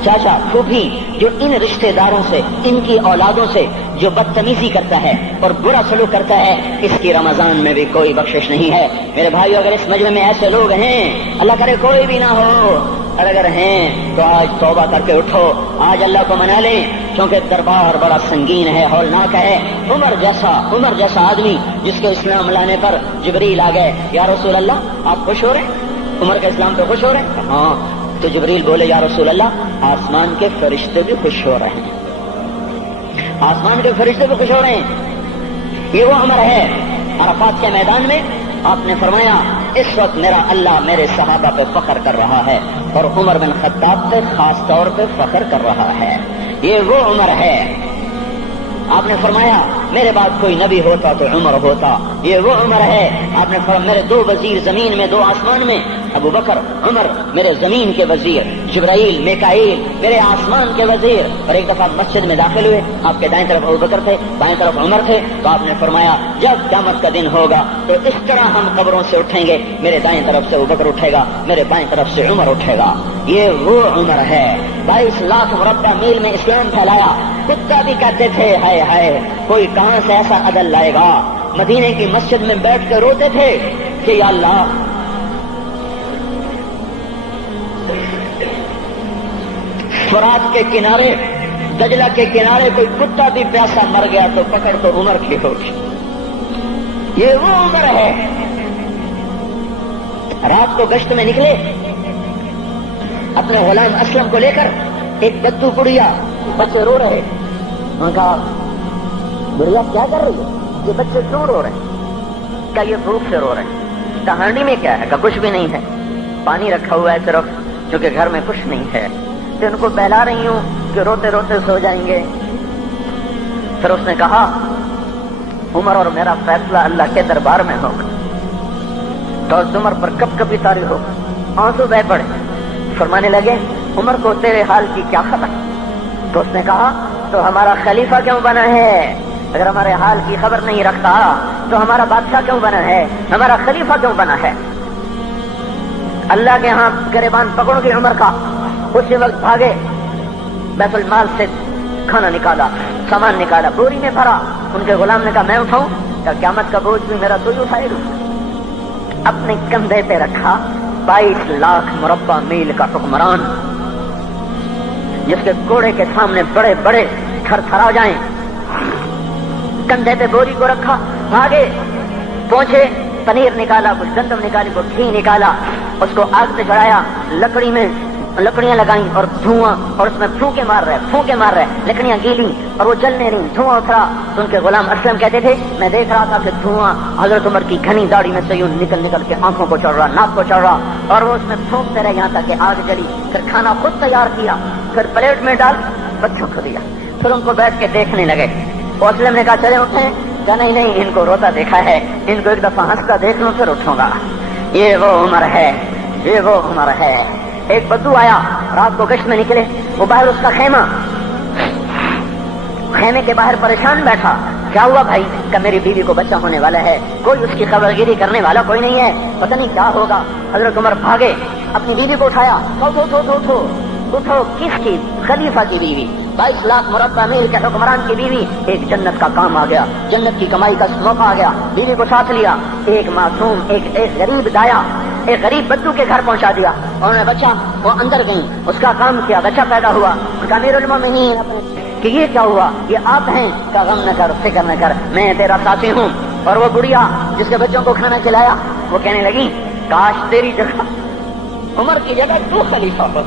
چاچا، پھوپھی، جو ان رشتے داروں سے، ان کی اولادوں سے جو بدتمیزی کرتا ہے اور برا سلوک کرتا ہے، اس کی رمضان میں بھی کوئی بخشش نہیں ہے۔ میرے بھائیو، اگر اس مجمع میں ایسے لوگ ہیں، اللہ کرے کوئی بھی نہ ہو، اور اگر ہیں تو آج توبہ کر کے اٹھو، آج اللہ کو منا لیں، کیونکہ دربار بڑا سنگین ہے، ہولناک ہے۔ عمر جیسا آدمی جس کے اسلام لانے پر جبریل آ گئے، یا رسول اللہ آپ خوش ہو رہے ہیں؟ عمر کے اسلام پہ خوش ہو رہے ہیں؟ ہاں۔ تو جبریل بولے، یا رسول اللہ آسمان کے فرشتے بھی خوش ہو رہے ہیں، آسمان کے فرشتے بھی خوش ہو رہے ہیں۔ یہ وہ عمر ہے۔ عرفات کے میدان میں آپ نے فرمایا، اس وقت میرا اللہ میرے صحابہ پہ فخر کر رہا ہے اور عمر بن خطاب پہ خاص طور پہ فخر کر رہا ہے۔ یہ وہ عمر ہے۔ آپ نے فرمایا، میرے بعد کوئی نبی ہوتا تو عمر ہوتا۔ یہ وہ عمر ہے۔ آپ نے فرمایا، میرے دو وزیر زمین میں، دو آسمان میں، ابو بکر، عمر میرے زمین کے وزیر، جبرائیل، میکائیل میرے آسمان کے وزیر۔ اور ایک دفعہ مسجد میں داخل ہوئے، آپ کے دائیں طرف ابو بکر تھے، بائیں طرف عمر تھے، تو آپ نے فرمایا، جب قیامت کا دن ہوگا تو اس طرح ہم قبروں سے اٹھیں گے، میرے دائیں طرف سے ابو بکر اٹھے گا، میرے بائیں طرف سے عمر اٹھے گا۔ یہ وہ عمر ہے۔ 22 لاکھ مربع میل میں اسلام پھیلایا۔ کتا بھی کہتے تھے، ہائے ہائے کوئی کہاں سے ایسا عدل لائے گا۔ مدینے کی مسجد میں بیٹھ کے روتے تھے کہ یا اللہ، فرات کے کنارے، دجلہ کے کنارے کوئی کتا بھی پیاسا مر گیا تو پکڑ تو عمر کی ہوگی۔ یہ وہ عمر ہے۔ رات کو گشت میں نکلے اپنے غلام اسلم کو لے کر، ایک بدو بڑھیا، بچے رو رہے، انہوں نے کہا، بڑھیا کیا کر رہی ہے؟ یہ بچے کیوں رو رہے ہیں؟ کہا یہ بھوک سے رو رہے ہیں۔ کہانی میں کیا ہے؟ کہا کچھ بھی نہیں ہے، پانی رکھا ہوا ہے صرف، کیونکہ گھر میں کچھ نہیں ہے، تو ان کو بہلا رہی ہوں کہ روتے روتے سو جائیں گے۔ پھر اس نے کہا، عمر اور میرا فیصلہ اللہ کے دربار میں ہوگا، تو عمر پر کب کبھی طاری ہوگا۔ آنسو بہ پڑے۔ فرمانے لگے، عمر کو تیرے حال کی کیا خبر؟ تو اس نے کہا، تو ہمارا خلیفہ کیوں بنا ہے؟ اگر ہمارے حال کی خبر نہیں رکھتا تو ہمارا بادشاہ کیوں بنا ہے؟ ہمارا خلیفہ کیوں بنا ہے؟ اللہ کے ہاں گریبان پکڑوں کی عمر کا۔ اسی وقت بھاگے، بیت المال سے کھانا نکالا، سامان نکالا، بوری میں بھرا۔ ان کے غلام نے کہا میں اٹھاؤں؟ کہ قیامت کا بوجھ بھی میرا تو ہی اٹھائے گا۔ اپنے کندھے پہ رکھا 22 لاکھ مربع میل کا حکمران، جس کے گھوڑے کے سامنے بڑے بڑے تھر تھرا جائیں، کندھے پہ بوری کو رکھا، بھاگے، پہنچے، پنیر نکالا، کچھ گندم نکالی، کچھ گھی نکالا، اس کو آگ پہ چڑھایا، لکڑی میں لکڑیاں لگائیں اور دھواں، اور اس میں پھونکے مار رہے، لکڑیاں گیلی اور وہ جلنے رہی، دھواں اترا۔ تو ان کے غلام اسلم کہتے تھے، میں دیکھ رہا تھا کہ دھواں حضرت عمر کی گھنی داڑھی میں سے یوں نکل نکل کے آنکھوں کو چڑھ رہا، ناک کو چڑھ رہا، اور وہ اس میں پھونکتے رہے یہاں تک کہ آگ جلی۔ پھر کھانا خود تیار کیا، پھر پلیٹ میں ڈال بچوں کو دیا، پھر ان کو بیٹھ کے دیکھنے لگے۔ اسلم نے کہا چلے اٹھیں؟ کہا نہیں، ان کو روتا دیکھا ہے، ان کو ایک دفعہ ہنستا دیکھ لوں پھر اٹھوں گا۔ یہ وہ عمر ہے، یہ وہ عمر ہے۔ ایک بدو آیا، رات کو گشت میں نکلے، وہ باہر اس کا خیمے کے باہر پریشان بیٹھا۔ کیا ہوا بھائی؟ کہ میری بیوی کو بچہ ہونے والا ہے، کوئی اس کی خبر گیری کرنے والا کوئی نہیں ہے، پتہ نہیں کیا ہوگا۔ حضرت عمر بھاگے، اپنی بیوی کو اٹھایا، اٹھو، کس کی؟ خلیفہ کی بیوی، 22 لاکھ مربع میل کے حکمران کی بیوی۔ ایک جنت کا کام آ گیا، جنت کی کمائی کا موقع آ گیا، بیوی کو ساتھ لیا، ایک معصوم، ایک غریب دایا، ایک غریب بدو کے گھر پہنچا دیا، انہوں نے بچہ، وہ اندر گئی، اس کا کام کیا، بچہ پیدا ہوا۔ ان کا امیر المومنین کہ یہ کیا ہوا؟ یہ آپ ہیں؟ کا غم نہ کر، فکر نہ کر، میں تیرا ساتھی ہوں۔ اور وہ بڑھیا جس کے بچوں کو کھانا کھلایا، وہ کہنے لگی، کاش تیری جگہ عمر کی جگہ تو خلیفہ ہوتا،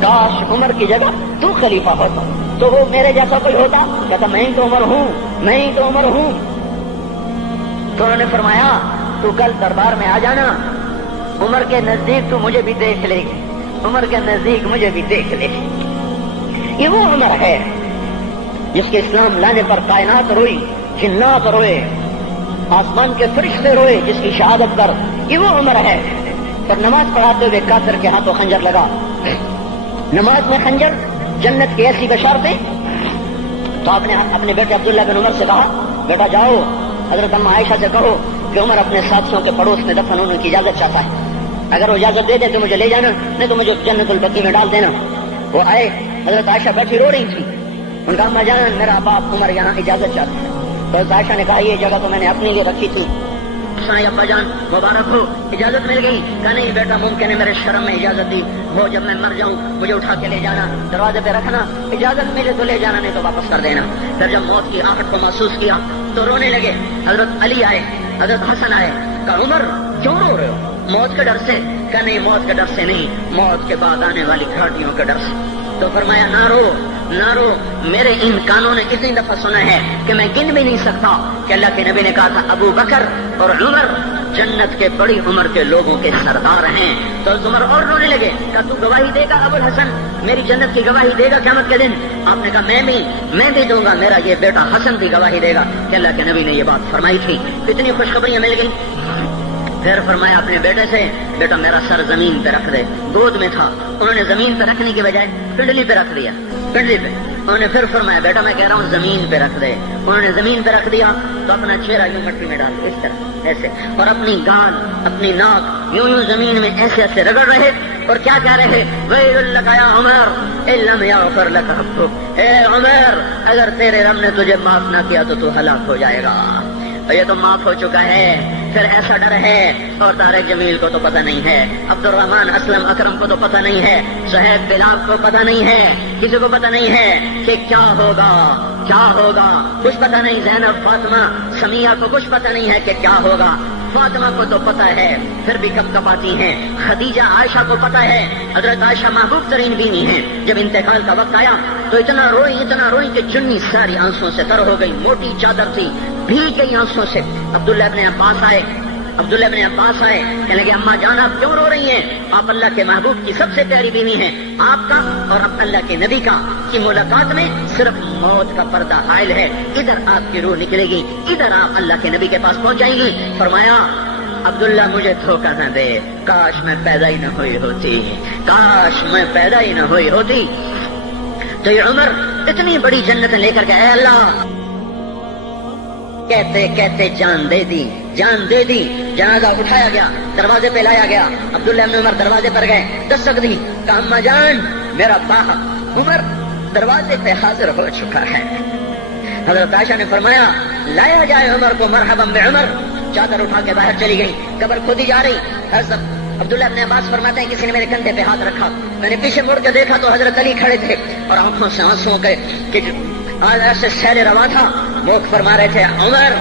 کاش عمر کی جگہ تو خلیفہ ہوتا تو وہ میرے جیسا کوئی ہوتا۔ کہتا میں ہی تو عمر ہوں، میں ہی تو عمر ہوں۔ تو انہوں نے فرمایا، تو کل دربار میں آ جانا، عمر کے نزدیک تو مجھے بھی دیکھ لے گی، عمر کے نزدیک مجھے بھی دیکھ لے گی۔ یہ وہ عمر ہے جس کے اسلام لانے پر کائنات روئی، جنات روئے، آسمان کے فرشتے روئے جس کی شہادت پر۔ یہ وہ عمر ہے۔ پر نماز پڑھاتے ہوئے کافر کے ہاتھوں خنجر لگا، نماز میں خنجر، جنت کی ایسی بشارتیں۔ تو آپ نے اپنے بیٹے عبداللہ بن عمر سے کہا، بیٹا جاؤ حضرت اماں عائشہ سے کہو کہ عمر اپنے ساتھیوں کے پڑوس میں دفن ہونے کی اجازت چاہتا ہے۔ اگر وہ اجازت دے دے تو مجھے لے جانا، نہیں تو مجھے جنت البقیع میں ڈال دینا۔ وہ آئے، حضرت عائشہ بیٹھی رو رہی تھی، ان کا اما جان میرا باپ عمر یہاں اجازت چاہتا ہے۔ تو حضرت عائشہ نے کہا یہ جگہ تو میں نے اپنے لیے رکھی تھی۔ ابا جان مبارک ہو، اجازت مل گئی؟ کہا نہیں بیٹا ممکن ہے میرے شرم میں اجازت دی ہو، جب میں مر جاؤں مجھے اٹھا کے لے جانا، دروازے پہ رکھنا، اجازت ملے تو لے جانا نہیں تو واپس کر دینا۔ پھر جب موت کی آہٹ کو محسوس کیا تو رونے لگے۔ حضرت علی آئے، حضرت حسن آئے، کہا عمر کیوں رو رہے ہو؟ موت کے ڈر سے؟ کہا نہیں موت کے ڈر سے نہیں، موت کے بعد آنے والی گھاٹیوں کے ڈر سے۔ تو فرمایا نہ رو نہ رو، میرے ان کانوں نے اتنی دفعہ سنا ہے کہ میں گن بھی نہیں سکتا کہ اللہ کے نبی نے کہا تھا ابو بکر اور عمر جنت کے بڑی عمر کے لوگوں کے سردار ہیں۔ تو عمر اور رونے لگے، کہا تو گواہی دے گا ابو الحسن، میری جنت کی گواہی دے گا قیامت کے دن؟ آپ نے کہا میں بھی دوں گا، میرا یہ بیٹا حسن بھی گواہی دے گا کہ اللہ کے نبی نے یہ بات فرمائی تھی۔ کتنی خوشخبریاں مل گئی۔ پھر فرمایا اپنے بیٹے سے بیٹا میرا سر زمین پہ رکھ دے، گود میں تھا، انہوں نے زمین پہ رکھنے کی بجائے پنڈلی پہ رکھ دیا، پنڈلی پہ۔ انہوں نے پھر فرمایا بیٹا میں کہہ رہا ہوں زمین پہ رکھ دے، انہوں نے زمین پہ رکھ دیا تو اپنا چہرہ یوں مٹی میں ڈال اس طرح ایسے، اور اپنی گال اپنی ناک یوں زمین میں ایسے ایسے رگڑ رہے، اور کیا کہہ رہے؟ ویل لک یا عمر ان لم یغفر لک ربک، اے عمر اگر تیرے رب نے تجھے معاف نہ کیا تو تو ہلاک ہو جائے گا۔ یہ تو معاف ہو چکا ہے، پھر ایسا ڈر ہے، اور طارق جمیل کو تو پتہ نہیں ہے، عبد الرحمن اسلم اکرم کو تو پتہ نہیں ہے، صہیب بلال کو پتہ نہیں ہے، کسی کو پتہ نہیں ہے کہ کیا ہوگا کیا ہوگا، کچھ پتہ نہیں۔ زینب فاطمہ سمیہ کو کچھ پتہ نہیں ہے کہ کیا ہوگا، فاطمہ کو تو پتہ ہے پھر بھی کب کب آتی ہیں، خدیجہ عائشہ کو پتہ ہے، حضرت عائشہ محبوب ترین بیوی ہیں۔ جب انتقال کا وقت آیا تو اتنا روئی کہ چنی ساری آنسوں سے تر ہو گئی، موٹی چادر تھی بھیگ گئی آنسوں سے۔ عبداللہ ابن عباس آئے کہنے لگے اماں جان آپ کیوں رو رہی ہیں؟ آپ اللہ کے محبوب کی سب سے پیاری بیوی ہیں، آپ کا اور اب اللہ کے نبی کا کی ملاقات میں صرف موت کا پردہ حائل ہے، ادھر آپ کی روح نکلے گی، ادھر آپ اللہ کے نبی کے پاس پہنچ جائیں گی۔ فرمایا عبداللہ مجھے دھوکہ نہ دے، کاش میں پیدا ہی نہ ہوئی ہوتی، کاش میں پیدا ہی نہ ہوئی ہوتی۔ تو یہ عمر اتنی بڑی جنت لے کر گئے، اللہ کہتے کہتے جان دے دی۔ جنازہ اٹھایا گیا، دروازے پہ لایا گیا، عبداللہ ابن عمر دروازے پر گئے، دستک دی، کہا اماں جان میرا باپ عمر دروازے پہ حاضر ہو چکا ہے۔ حضرت عائشہ نے فرمایا لایا جائے عمر کو، مرحبا بعمر۔ چادر اٹھا کے باہر چلی گئی، قبر کھودی جا رہی۔ حضرت عبداللہ ابن عباس فرماتے ہیں کسی نے میرے کندھے پہ ہاتھ رکھا، میں نے پیچھے مڑ کے دیکھا تو حضرت علی کھڑے تھے اور آنکھوں سے آنسوں کے ایسے سیل رواں تھا، وہ فرما رہے تھے عمر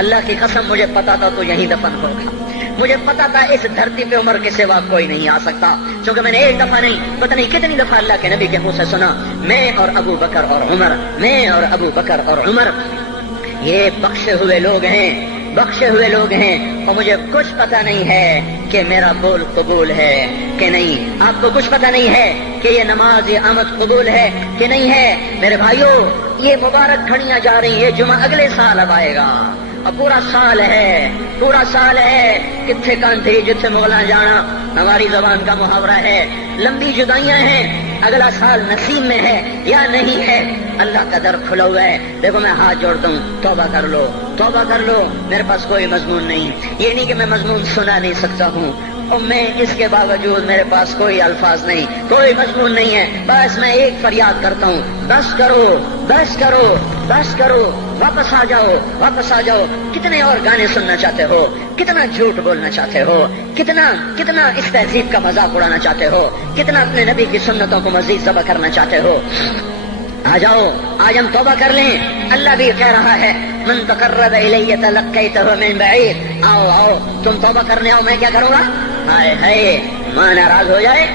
اللہ کی قسم مجھے پتا تھا تو یہیں دفن ہوگا، مجھے پتا تھا اس دھرتی پہ عمر کے سوا کوئی نہیں آ سکتا، کیونکہ میں نے ایک دفعہ نہیں پتہ نہیں کتنی دفعہ اللہ کے نبی کے منہ سے سنا میں اور ابو بکر اور عمر، میں اور ابو بکر اور عمر یہ بخشے ہوئے لوگ ہیں اور مجھے کچھ پتہ نہیں ہے کہ میرا بول قبول ہے کہ نہیں، آپ کو کچھ پتہ نہیں ہے کہ یہ نماز یہ آمد قبول ہے کہ نہیں ہے۔ میرے بھائیوں یہ مبارک گھڑیاں جا رہی ہیں، جمعہ اگلے سال اب آئے گا اور پورا سال ہے کتھے کانٹھی جتھے مغلاں جانا، ہماری زبان کا محاورہ ہے، لمبی جدائیاں ہیں، اگلا سال نصیب میں ہے یا نہیں ہے، اللہ کا در کھلا ہوا ہے۔ دیکھو میں ہاتھ جوڑتا ہوں، توبہ کر لو، میرے پاس کوئی مضمون نہیں، یہ نہیں کہ میں مضمون سنا نہیں سکتا ہوں، اور میں اس کے باوجود میرے پاس کوئی الفاظ نہیں، کوئی مضمون نہیں ہے، بس میں ایک فریاد کرتا ہوں، بس کرو، واپس آ جاؤ۔ کتنے اور گانے سننا چاہتے ہو، کتنا جھوٹ بولنا چاہتے ہو، کتنا اس تہذیب کا مذاق اڑانا چاہتے ہو، کتنا اپنے نبی کی سنتوں کو مزید ذبح کرنا چاہتے ہو۔ آ جاؤ آج ہم توبہ کر لیں، اللہ بھی کہہ رہا ہے من تقرب الی تلقیتہ من بعید، آؤ تم توبہ کرنے آؤ، میں کیا کروں گا؟ ہائے ماں ناراض ہو جائے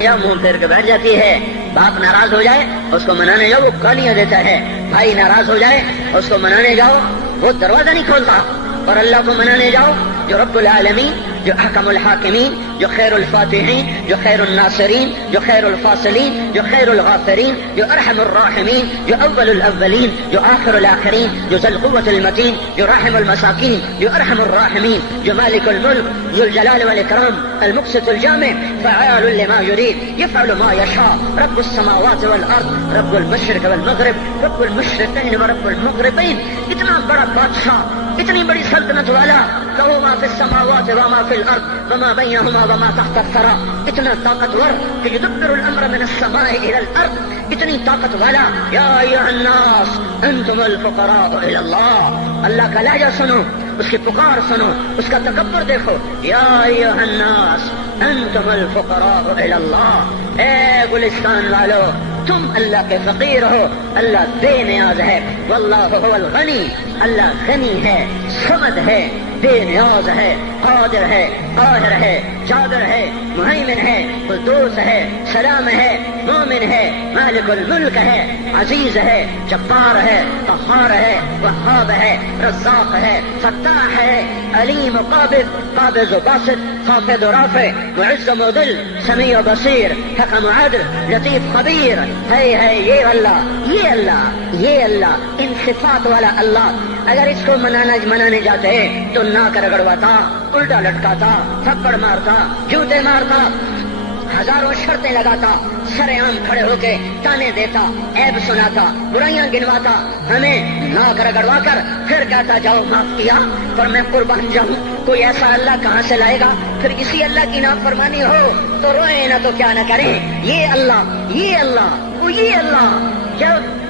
یا منہ پھیر کے بیٹھ جاتی ہے، باپ ناراض ہو جائے اس کو منانے جاؤ وہ گالیاں دیتا ہے، بھائی ناراض ہو جائے اس کو منانے جاؤ وہ دروازہ نہیں کھولتا، اور اللہ کو منانے جاؤ جو رب العالمین، جو احکم الحاکمین، جو خیر الفاتحین، جو خیر الناصرین، جو خیر الفاصلین، جو خیر الغافرین، جو ارحم الراحمین، جو اول الاولین، جو آخر الاخرین، جو ذو القوة المتین، جو راحم المساکین، جو ارحم الراحمین، جو مالک الملک، ذو الجلال والاکرام، المقسط الجامع، فعال لما يريد، يفعل ما يشاء، رب السماوات والارض، رب المشرق والمغرب، رب المشرقین ورب المغربین، اتنا بڑا بادشاہ اتنی بڑی سلطنت والا، لہو ما فی السماوات وما فی الارض وما بینہما وما تحت الثری، اتنا طاقتور کہ یدبر الامر من السماء الى الارض، اتنی طاقت والا. یا ایھا الناس انتم الفقراء الی اللہ. اللہ کا لہجہ سنو، اس کی پکار سنو، اس کا تکبر دیکھو. یا ایھا الناس انتم الفقراء الی اللہ. اے گلستان والو، تم اللہ کے فقیر ہو، اللہ بے نیاز ہے. واللہ هو الغنی، اللہ غنی ہے، صمد ہے، بے نیاز ہے، قادر ہے، قاہر ہے، جابر ہے، مہیمن ہے، قدوس ہے، سلام ہے، مومن ہے، مالک الملک ہے، عزیز ہے، جبار ہے، قہار ہے، وہاب ہے، رزاق ہے، فتاح ہے، علیم و قابض، قابض و باسط، خافض و رافع، معز و مذل، سمیع و بصیر، حکم و عدل، لطیف خبیر. ہے یہ اللہ، یہ اللہ، یہ اللہ، ان صفات والا اللہ. اگر اس کو منانے جاتے تو ناک رگڑواتا، الٹا لٹکاتا، تھپڑ مارتا، جوتے مارتا، ہزاروں شرطیں لگاتا، سر عام کھڑے ہو کے تانے دیتا، عیب سناتا، برائیاں گنواتا، ہمیں ناک رگڑوا کر پھر کہتا جاؤ معاف کیا پر میں قربان جاؤں. کوئی ایسا اللہ کہاں سے لائے گا؟ پھر کسی اللہ کی نافرمانی ہو تو روئیں نہ تو کیا نہ کریں. یہ اللہ، یہ اللہ، یہ اللہ.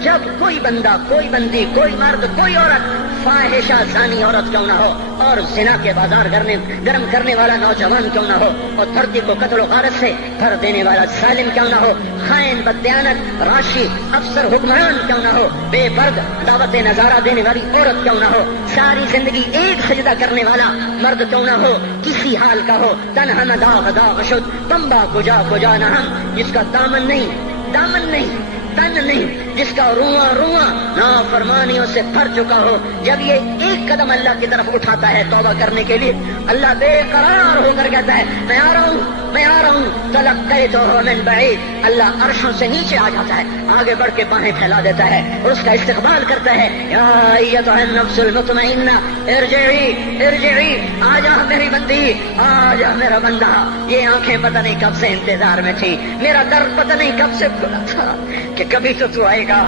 جب کوئی بندہ، کوئی بندی، کوئی مرد، کوئی عورت فاحشہ زانی عورت کیوں نہ ہو، اور زنا کے بازار گرم کرنے والا نوجوان کیوں نہ ہو، اور دھرتی کو قتل و غارت سے بھر دینے والا ظالم کیوں نہ ہو، خائن، بددیانت، راشی، افسر، حکمران کیوں نہ ہو، بے پرد دعوت نظارہ دینے والی عورت کیوں نہ ہو، ساری زندگی ایک سجدہ کرنے والا مرد کیوں نہ ہو، کسی حال کا ہو، تنہا نہ داغ داغ شد تمبا کجا نہ ہم، جس کا دامن نہیں، تن نہیں، جس کا رواں نافرمانیوں سے بھر چکا ہو. جب یہ ایک قدم اللہ کی طرف اٹھاتا ہے توبہ کرنے کے لیے، اللہ بے قرار ہو کر کہتا ہے میں آ رہا ہوں. تلقیتہ من بعید، اللہ عرشوں سے نیچے آ جاتا ہے، آگے بڑھ کے باہیں پھیلا دیتا ہے اور اس کا استقبال کرتا ہے. یا ایتھا النفس المطمئنہ ارجعی، آ جا میری بندی، آ جا میرا بندہ. یہ آنکھیں پتہ نہیں کب سے انتظار میں تھی، میرا در پتہ نہیں کب سے کھلا تھا کہ کبھی تو آئے گا،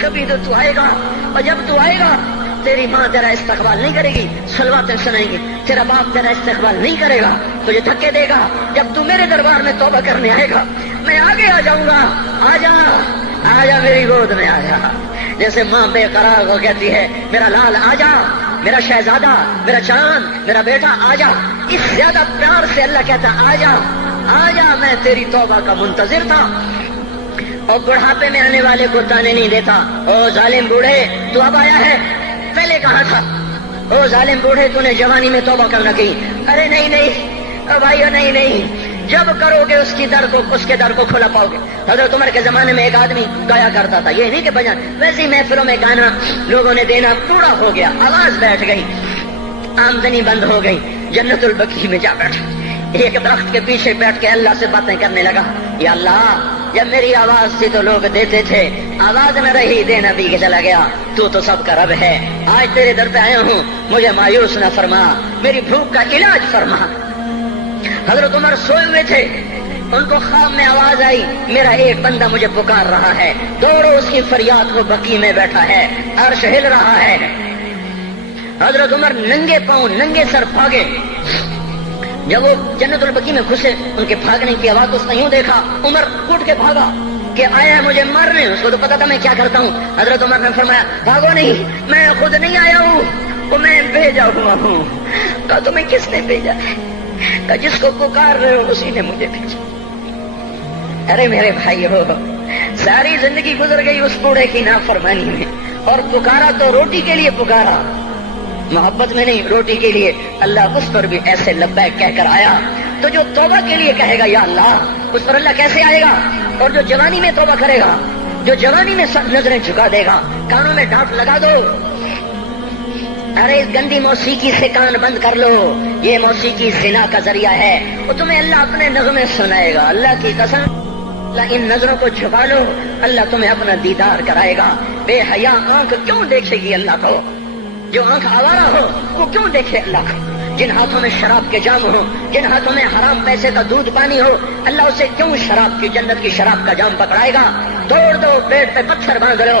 کبھی تو آئے گا. اور جب تو آئے گا تیری ماں تیرا استقبال نہیں کرے گی، صلواتیں سنائیں گی، تیرا باپ تیرا استقبال نہیں کرے گا، تجھے دھکے دے گا. جب تو میرے دربار میں توبہ کرنے آئے گا میں آگے آ جاؤں گا. آ جا میری گود میں آ جا. جیسے ماں بے قرار ہو کہتی ہے میرا لال آ جا، میرا شہزادہ، میرا چاند، میرا بیٹا آ جا. اس زیادہ پیار سے اللہ کہتا آ جا، میں تیری توبہ کا منتظر تھا. اور بڑھاپے میں آنے والے کو تانے نہیں دیتا. او ظالم بوڑھے تو اب آیا ہے، پہلے کہاں تھا؟ او ظالم بوڑھے تو نے جوانی میں توبہ کرنا کی. ارے نہیں بھائیو، نہیں، جب کرو گے اس کے در کو کھلا پاؤ گے. حضرت عمر کے زمانے میں ایک آدمی گایا کرتا تھا، یہ نہیں کہ بجان، ویسی محفلوں میں گانا لوگوں نے دینا پورا ہو گیا، آواز بیٹھ گئی، آمدنی بند ہو گئی. جنت البقیع میں جا بیٹھا، ایک درخت کے پیچھے بیٹھ کے اللہ سے باتیں کرنے لگا. یا اللہ، جب میری آواز تھی تو لوگ دیتے تھے، آواز نہ رہی دینا بھی چلا گیا. تو سب کا رب ہے. آج تیرے در پہ آیا ہوں، مجھے مایوس نہ فرما، میری بھوک کا علاج فرما. حضرت عمر سوئے ہوئے تھے، ان کو خواب میں آواز آئی میرا ایک بندہ مجھے پکار رہا ہے. دوڑو اس کی فریاد کو، بقیع میں بیٹھا ہے، عرش ہل رہا ہے. حضرت عمر ننگے پاؤں ننگے سر بھاگے. جب وہ جنت البقیع میں گھسے ان کے بھاگنے کی آواز اس نے یوں دیکھا، عمر اٹھ کے بھاگا کہ آیا ہے مجھے مارنے. اس کو تو پتا تھا میں کیا کرتا ہوں. حضرت عمر نے فرمایا بھاگو نہیں، میں خود نہیں آیا ہوں، وہ میں بھیجا ہوا ہوں. کہا تمہیں کس نے بھیجا ہے؟ کہا جس کو پکار رہے ہو اسی نے مجھے بھیجا. ارے میرے بھائی ہو، ساری زندگی گزر گئی اس بوڑھے کی نافرمانی میں، اور پکارا تو روٹی کے لیے پکارا، محبت میں نہیں، روٹی کے لیے. اللہ اس پر بھی ایسے لبیک کہہ کر آیا. تو جو توبہ کے لیے کہے گا یا اللہ، اس پر اللہ کیسے آئے گا؟ اور جو جوانی میں توبہ کرے گا، جو جوانی میں سب نظریں جھکا دے گا، کانوں میں ڈانٹ لگا دو، ارے اس گندی موسیقی سے کان بند کر لو، یہ موسیقی زنا کا ذریعہ ہے، وہ تمہیں اللہ اپنے نغمے سنائے گا. اللہ کی قسم، اللہ ان نظروں کو چھپا لو، اللہ تمہیں اپنا دیدار کرائے گا. بے حیا آنکھ کیوں دیکھے گی اللہ کو؟ جو آنکھ آوارہ ہو وہ کیوں دیکھے اللہ کو؟ جن ہاتھوں میں شراب کے جام ہو، جن ہاتھوں میں حرام پیسے کا دودھ پانی ہو، اللہ اسے کیوں شراب کی، جنت کی شراب کا جام پکڑائے گا؟ توڑ دو، پیٹ پہ پتھر باندھ لو،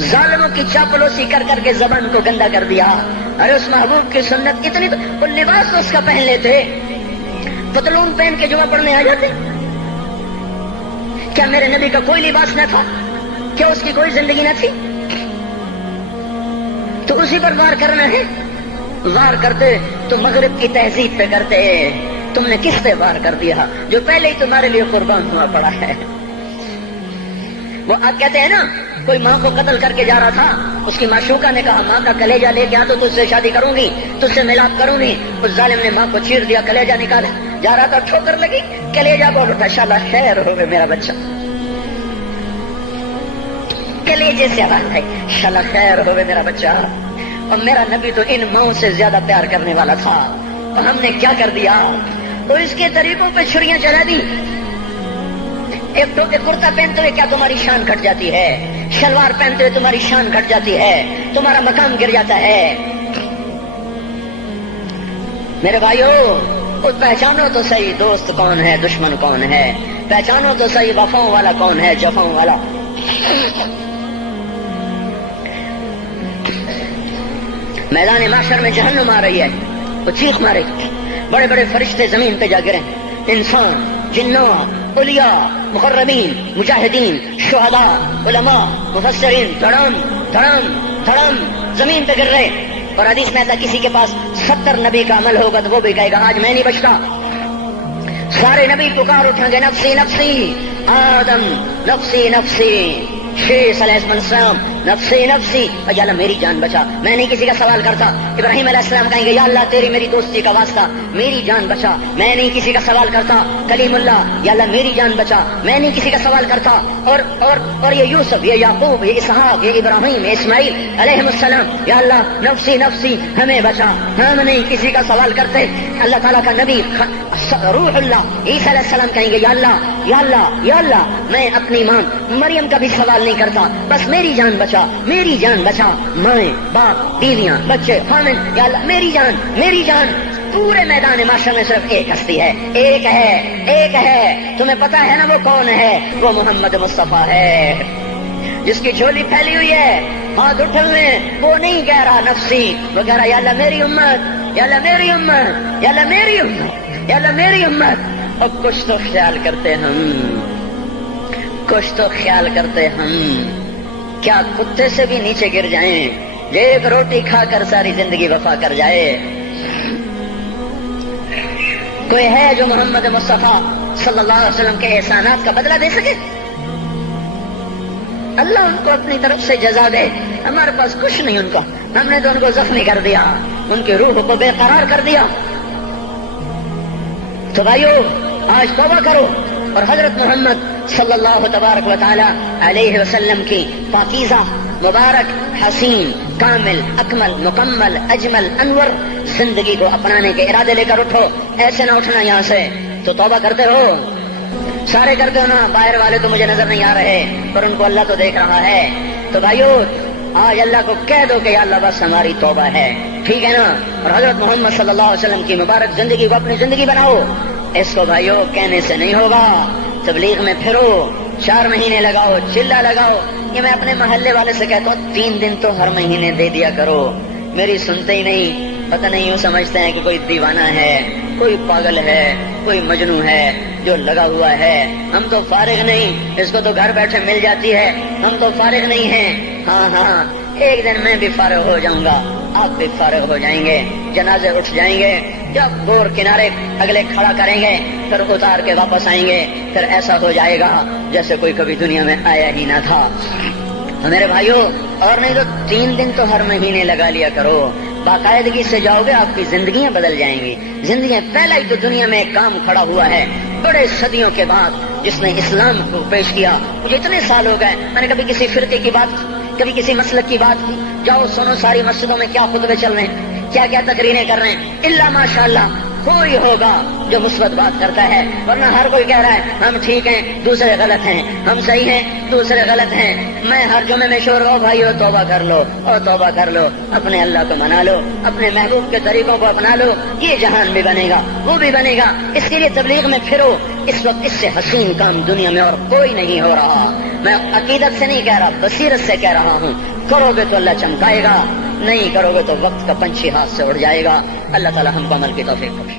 ظالموں کی چاپلوسی کر کر کے زبان کو گندا کر دیا. ارے اس محبوب کی سنت اتنی تو لباس تو اس کا پہن لیتے, پتلون پہن کے جمعہ پڑھنے آ جاتے. کیا میرے نبی کا کوئی لباس نہ تھا؟ کیا اس کی کوئی زندگی نہ تھی؟ تو اسی پر وار کرنا ہے. وار کرتے تو مغرب کی تہذیب پہ کرتے. تم نے کس پہ وار کر دیا جو پہلے ہی تمہارے لیے قربان ہوا پڑا ہے؟ وہ آپ کہتے ہیں نا, کوئی ماں کو قتل کر کے جا رہا تھا, اس کی معشوقہ نے کہا ماں کا کلیجہ لے کے آ تو تجھ سے شادی کروں گی, تجھ سے ملاپ کروں گی. اس ظالم نے ماں کو چیر دیا, کلیجہ نکالا, جا رہا تھا ٹھوکر لگی, کلیجہ بول اٹھا, شالا خیر ہو گئے میرا بچہ. کلیجے سے آواز ہے, شالا خیر ہو گئے میرا بچہ. اور میرا نبی تو ان ماؤں سے زیادہ پیار کرنے والا تھا, اور ہم نے کیا کر دیا؟ تو اس کے طریقوں پہ چھریاں چلا دی. ایک کرتا پہنتے ہوئے کیا تمہاری شان گھٹ جاتی ہے؟ شلوار پہنتے ہوئے تمہاری شان گھٹ جاتی ہے, تمہارا مقام گر جاتا ہے. میرے بھائیو, پہچانو تو صحیح دوست کون ہے, دشمن کون ہے. پہچانو تو صحیح وفاؤں والا کون ہے, جفاؤں والا. میدان معاشر میں جہنم آ رہی ہے, وہ چیخ مارے, بڑے بڑے فرشتے زمین پہ جا گرے, انسان, جنوں, اولیاء, مقربین, مجاہدین, شہداء, علماء, مفسرین, دھڑم دھڑم دھڑم زمین پہ گر رہے. اور حدیث میں آتا کسی کے پاس 70 نبی کا عمل ہوگا تو وہ بھی کہے گا آج میں نہیں بچتا. سارے نبی پکار اٹھیں گے, نفسی نفسی, آدم نفسی نفسی, شیخ علیہ السلام نفسی نفسی, یا اللہ میری جان بچا, میں نہیں کسی کا سوال کرتا. ابراہیم علیہ السلام کہیں گے یا اللہ تیری میری دوستی کا واسطہ میری جان بچا, میں نہیں کسی کا سوال کرتا. کلیم اللہ, یا اللہ میری جان بچا, میں نہیں کسی کا سوال کرتا. اور یہ یوسف, یہ یعقوب, یہ اسحاق, یہ ابراہیم, یہ اسماعیل علیہ السلام, یا اللہ نفسی نفسی ہمیں بچا, ہم نہیں کسی کا سوال کرتے. اللہ تعالیٰ کا نبی روح اللہ عیسیٰ علیہ السلام کہیں گے یا اللہ یا اللہ یا اللہ, میں اپنی ماں مریم کا بھی سوال نہیں کرتا, بس میری جان بچا, میری جان بچا. مائیں, باپ, بیویاں, بچے, خامن, یا اللہ میری جان میری جان. پورے میدان معاشر میں صرف ایک ہستی ہے, ایک ہے, ایک ہے. تمہیں پتا ہے نا وہ کون ہے؟ وہ محمد مصطفیٰ ہے, جس کی جھولی پھیلی ہوئی ہے, ہاتھ اٹھلنے. وہ نہیں کہہ رہا نفسی, وہ کہہ رہا یا اللہ میری امت, یا اللہ میری امت, یا اللہ میری امت, یا اللہ میری امت. اور کچھ تو خیال کرتے ہم, کچھ تو خیال کرتے ہم. کیا کتے سے بھی نیچے گر جائیں, ایک روٹی کھا کر ساری زندگی وفا کر جائے؟ کوئی ہے جو محمد مصطفیٰ صلی اللہ علیہ وسلم کے احسانات کا بدلہ دے سکے؟ اللہ ان کو اپنی طرف سے جزا دے, ہمارے پاس کچھ نہیں ان کا. ہم نے تو ان کو زخمی کر دیا, ان کی روح کو بے قرار کر دیا. تو بھائیو آج توبہ کرو اور حضرت محمد صلی اللہ تبارک و تعالی علیہ وسلم کی پاکیزہ, مبارک, حسین, کامل, اکمل, مکمل, اجمل, انور زندگی کو اپنانے کے ارادے لے کر اٹھو. ایسے نہ اٹھنا یہاں سے. تو توبہ کرتے رہو, سارے کرتے ہو نا. باہر والے تو مجھے نظر نہیں آ رہے, پر ان کو اللہ تو دیکھ رہا ہے. تو بھائیو آج اللہ کو کہہ دو کہ یا اللہ بس ہماری توبہ ہے, ٹھیک ہے نا. اور حضرت محمد صلی اللہ علیہ وسلم کی مبارک زندگی کو اپنی زندگی بناؤ. اس کو بھائیو کہنے سے نہیں ہوگا. تبلیغ میں پھرو, 4 مہینے لگاؤ, چلا لگاؤ. یہ میں اپنے محلے والے سے کہتا ہوں 3 دن تو ہر مہینے دے دیا کرو. میری سنتے ہی نہیں, پتہ نہیں یوں سمجھتے ہیں کہ کوئی دیوانہ ہے, کوئی پاگل ہے, کوئی مجنوں ہے جو لگا ہوا ہے. ہم تو فارغ نہیں, اس کو تو گھر بیٹھے مل جاتی ہے, ہم تو فارغ نہیں ہیں. ہاں ہاں, ایک دن میں بھی فارغ ہو جاؤں گا, آپ بھی فارغ ہو جائیں گے. جنازے اٹھ جائیں گے, جب گور کنارے اگلے کھڑا کریں گے پھر اتار کے واپس آئیں گے. پھر ایسا ہو جائے گا جیسے کوئی کبھی دنیا میں آیا ہی نہ تھا. میرے بھائیوں, اور نہیں تو 3 دن تو ہر مہینے لگا لیا کرو. باقاعدگی سے جاؤ گے, آپ کی زندگیاں بدل جائیں گی. زندگیاں پہلا ہی تو دنیا میں ایک کام کھڑا ہوا ہے بڑے صدیوں کے بعد, جس نے اسلام کو پیش کیا. مجھے اتنے سال ہو گئے, میں نے کبھی کسی فرقے کی بات, کبھی کسی مسلک کی بات کی. جاؤ سنو ساری مسجدوں میں کیا خطبے چل رہے ہیں, کیا کیا تقریریں کر رہے ہیں. اللہ ماشاءاللہ کوئی ہوگا جو مثبت بات کرتا ہے, ورنہ ہر کوئی کہہ رہا ہے ہم ٹھیک ہیں دوسرے غلط ہیں, ہم صحیح ہیں دوسرے غلط ہیں. میں ہر جمعے میں شور ہو بھائیو توبہ کر لو, اور توبہ کر لو, اپنے اللہ کو منا لو, اپنے محبوب کے طریقوں کو اپنا لو. یہ جہان بھی بنے گا, وہ بھی بنے گا. اس کے لیے تبلیغ میں پھرو. اس وقت اس سے حسین کام دنیا میں اور کوئی نہیں ہو رہا. میں عقیدت سے نہیں کہہ رہا، بصیرت سے کہہ رہا ہوں. کرو گے تو اللہ چمکائے گا، نہیں کرو گے تو وقت کا پنچھی ہاتھ سے اڑ جائے گا. اللہ تعالی ہم کو عمل کی توفیق بخشے.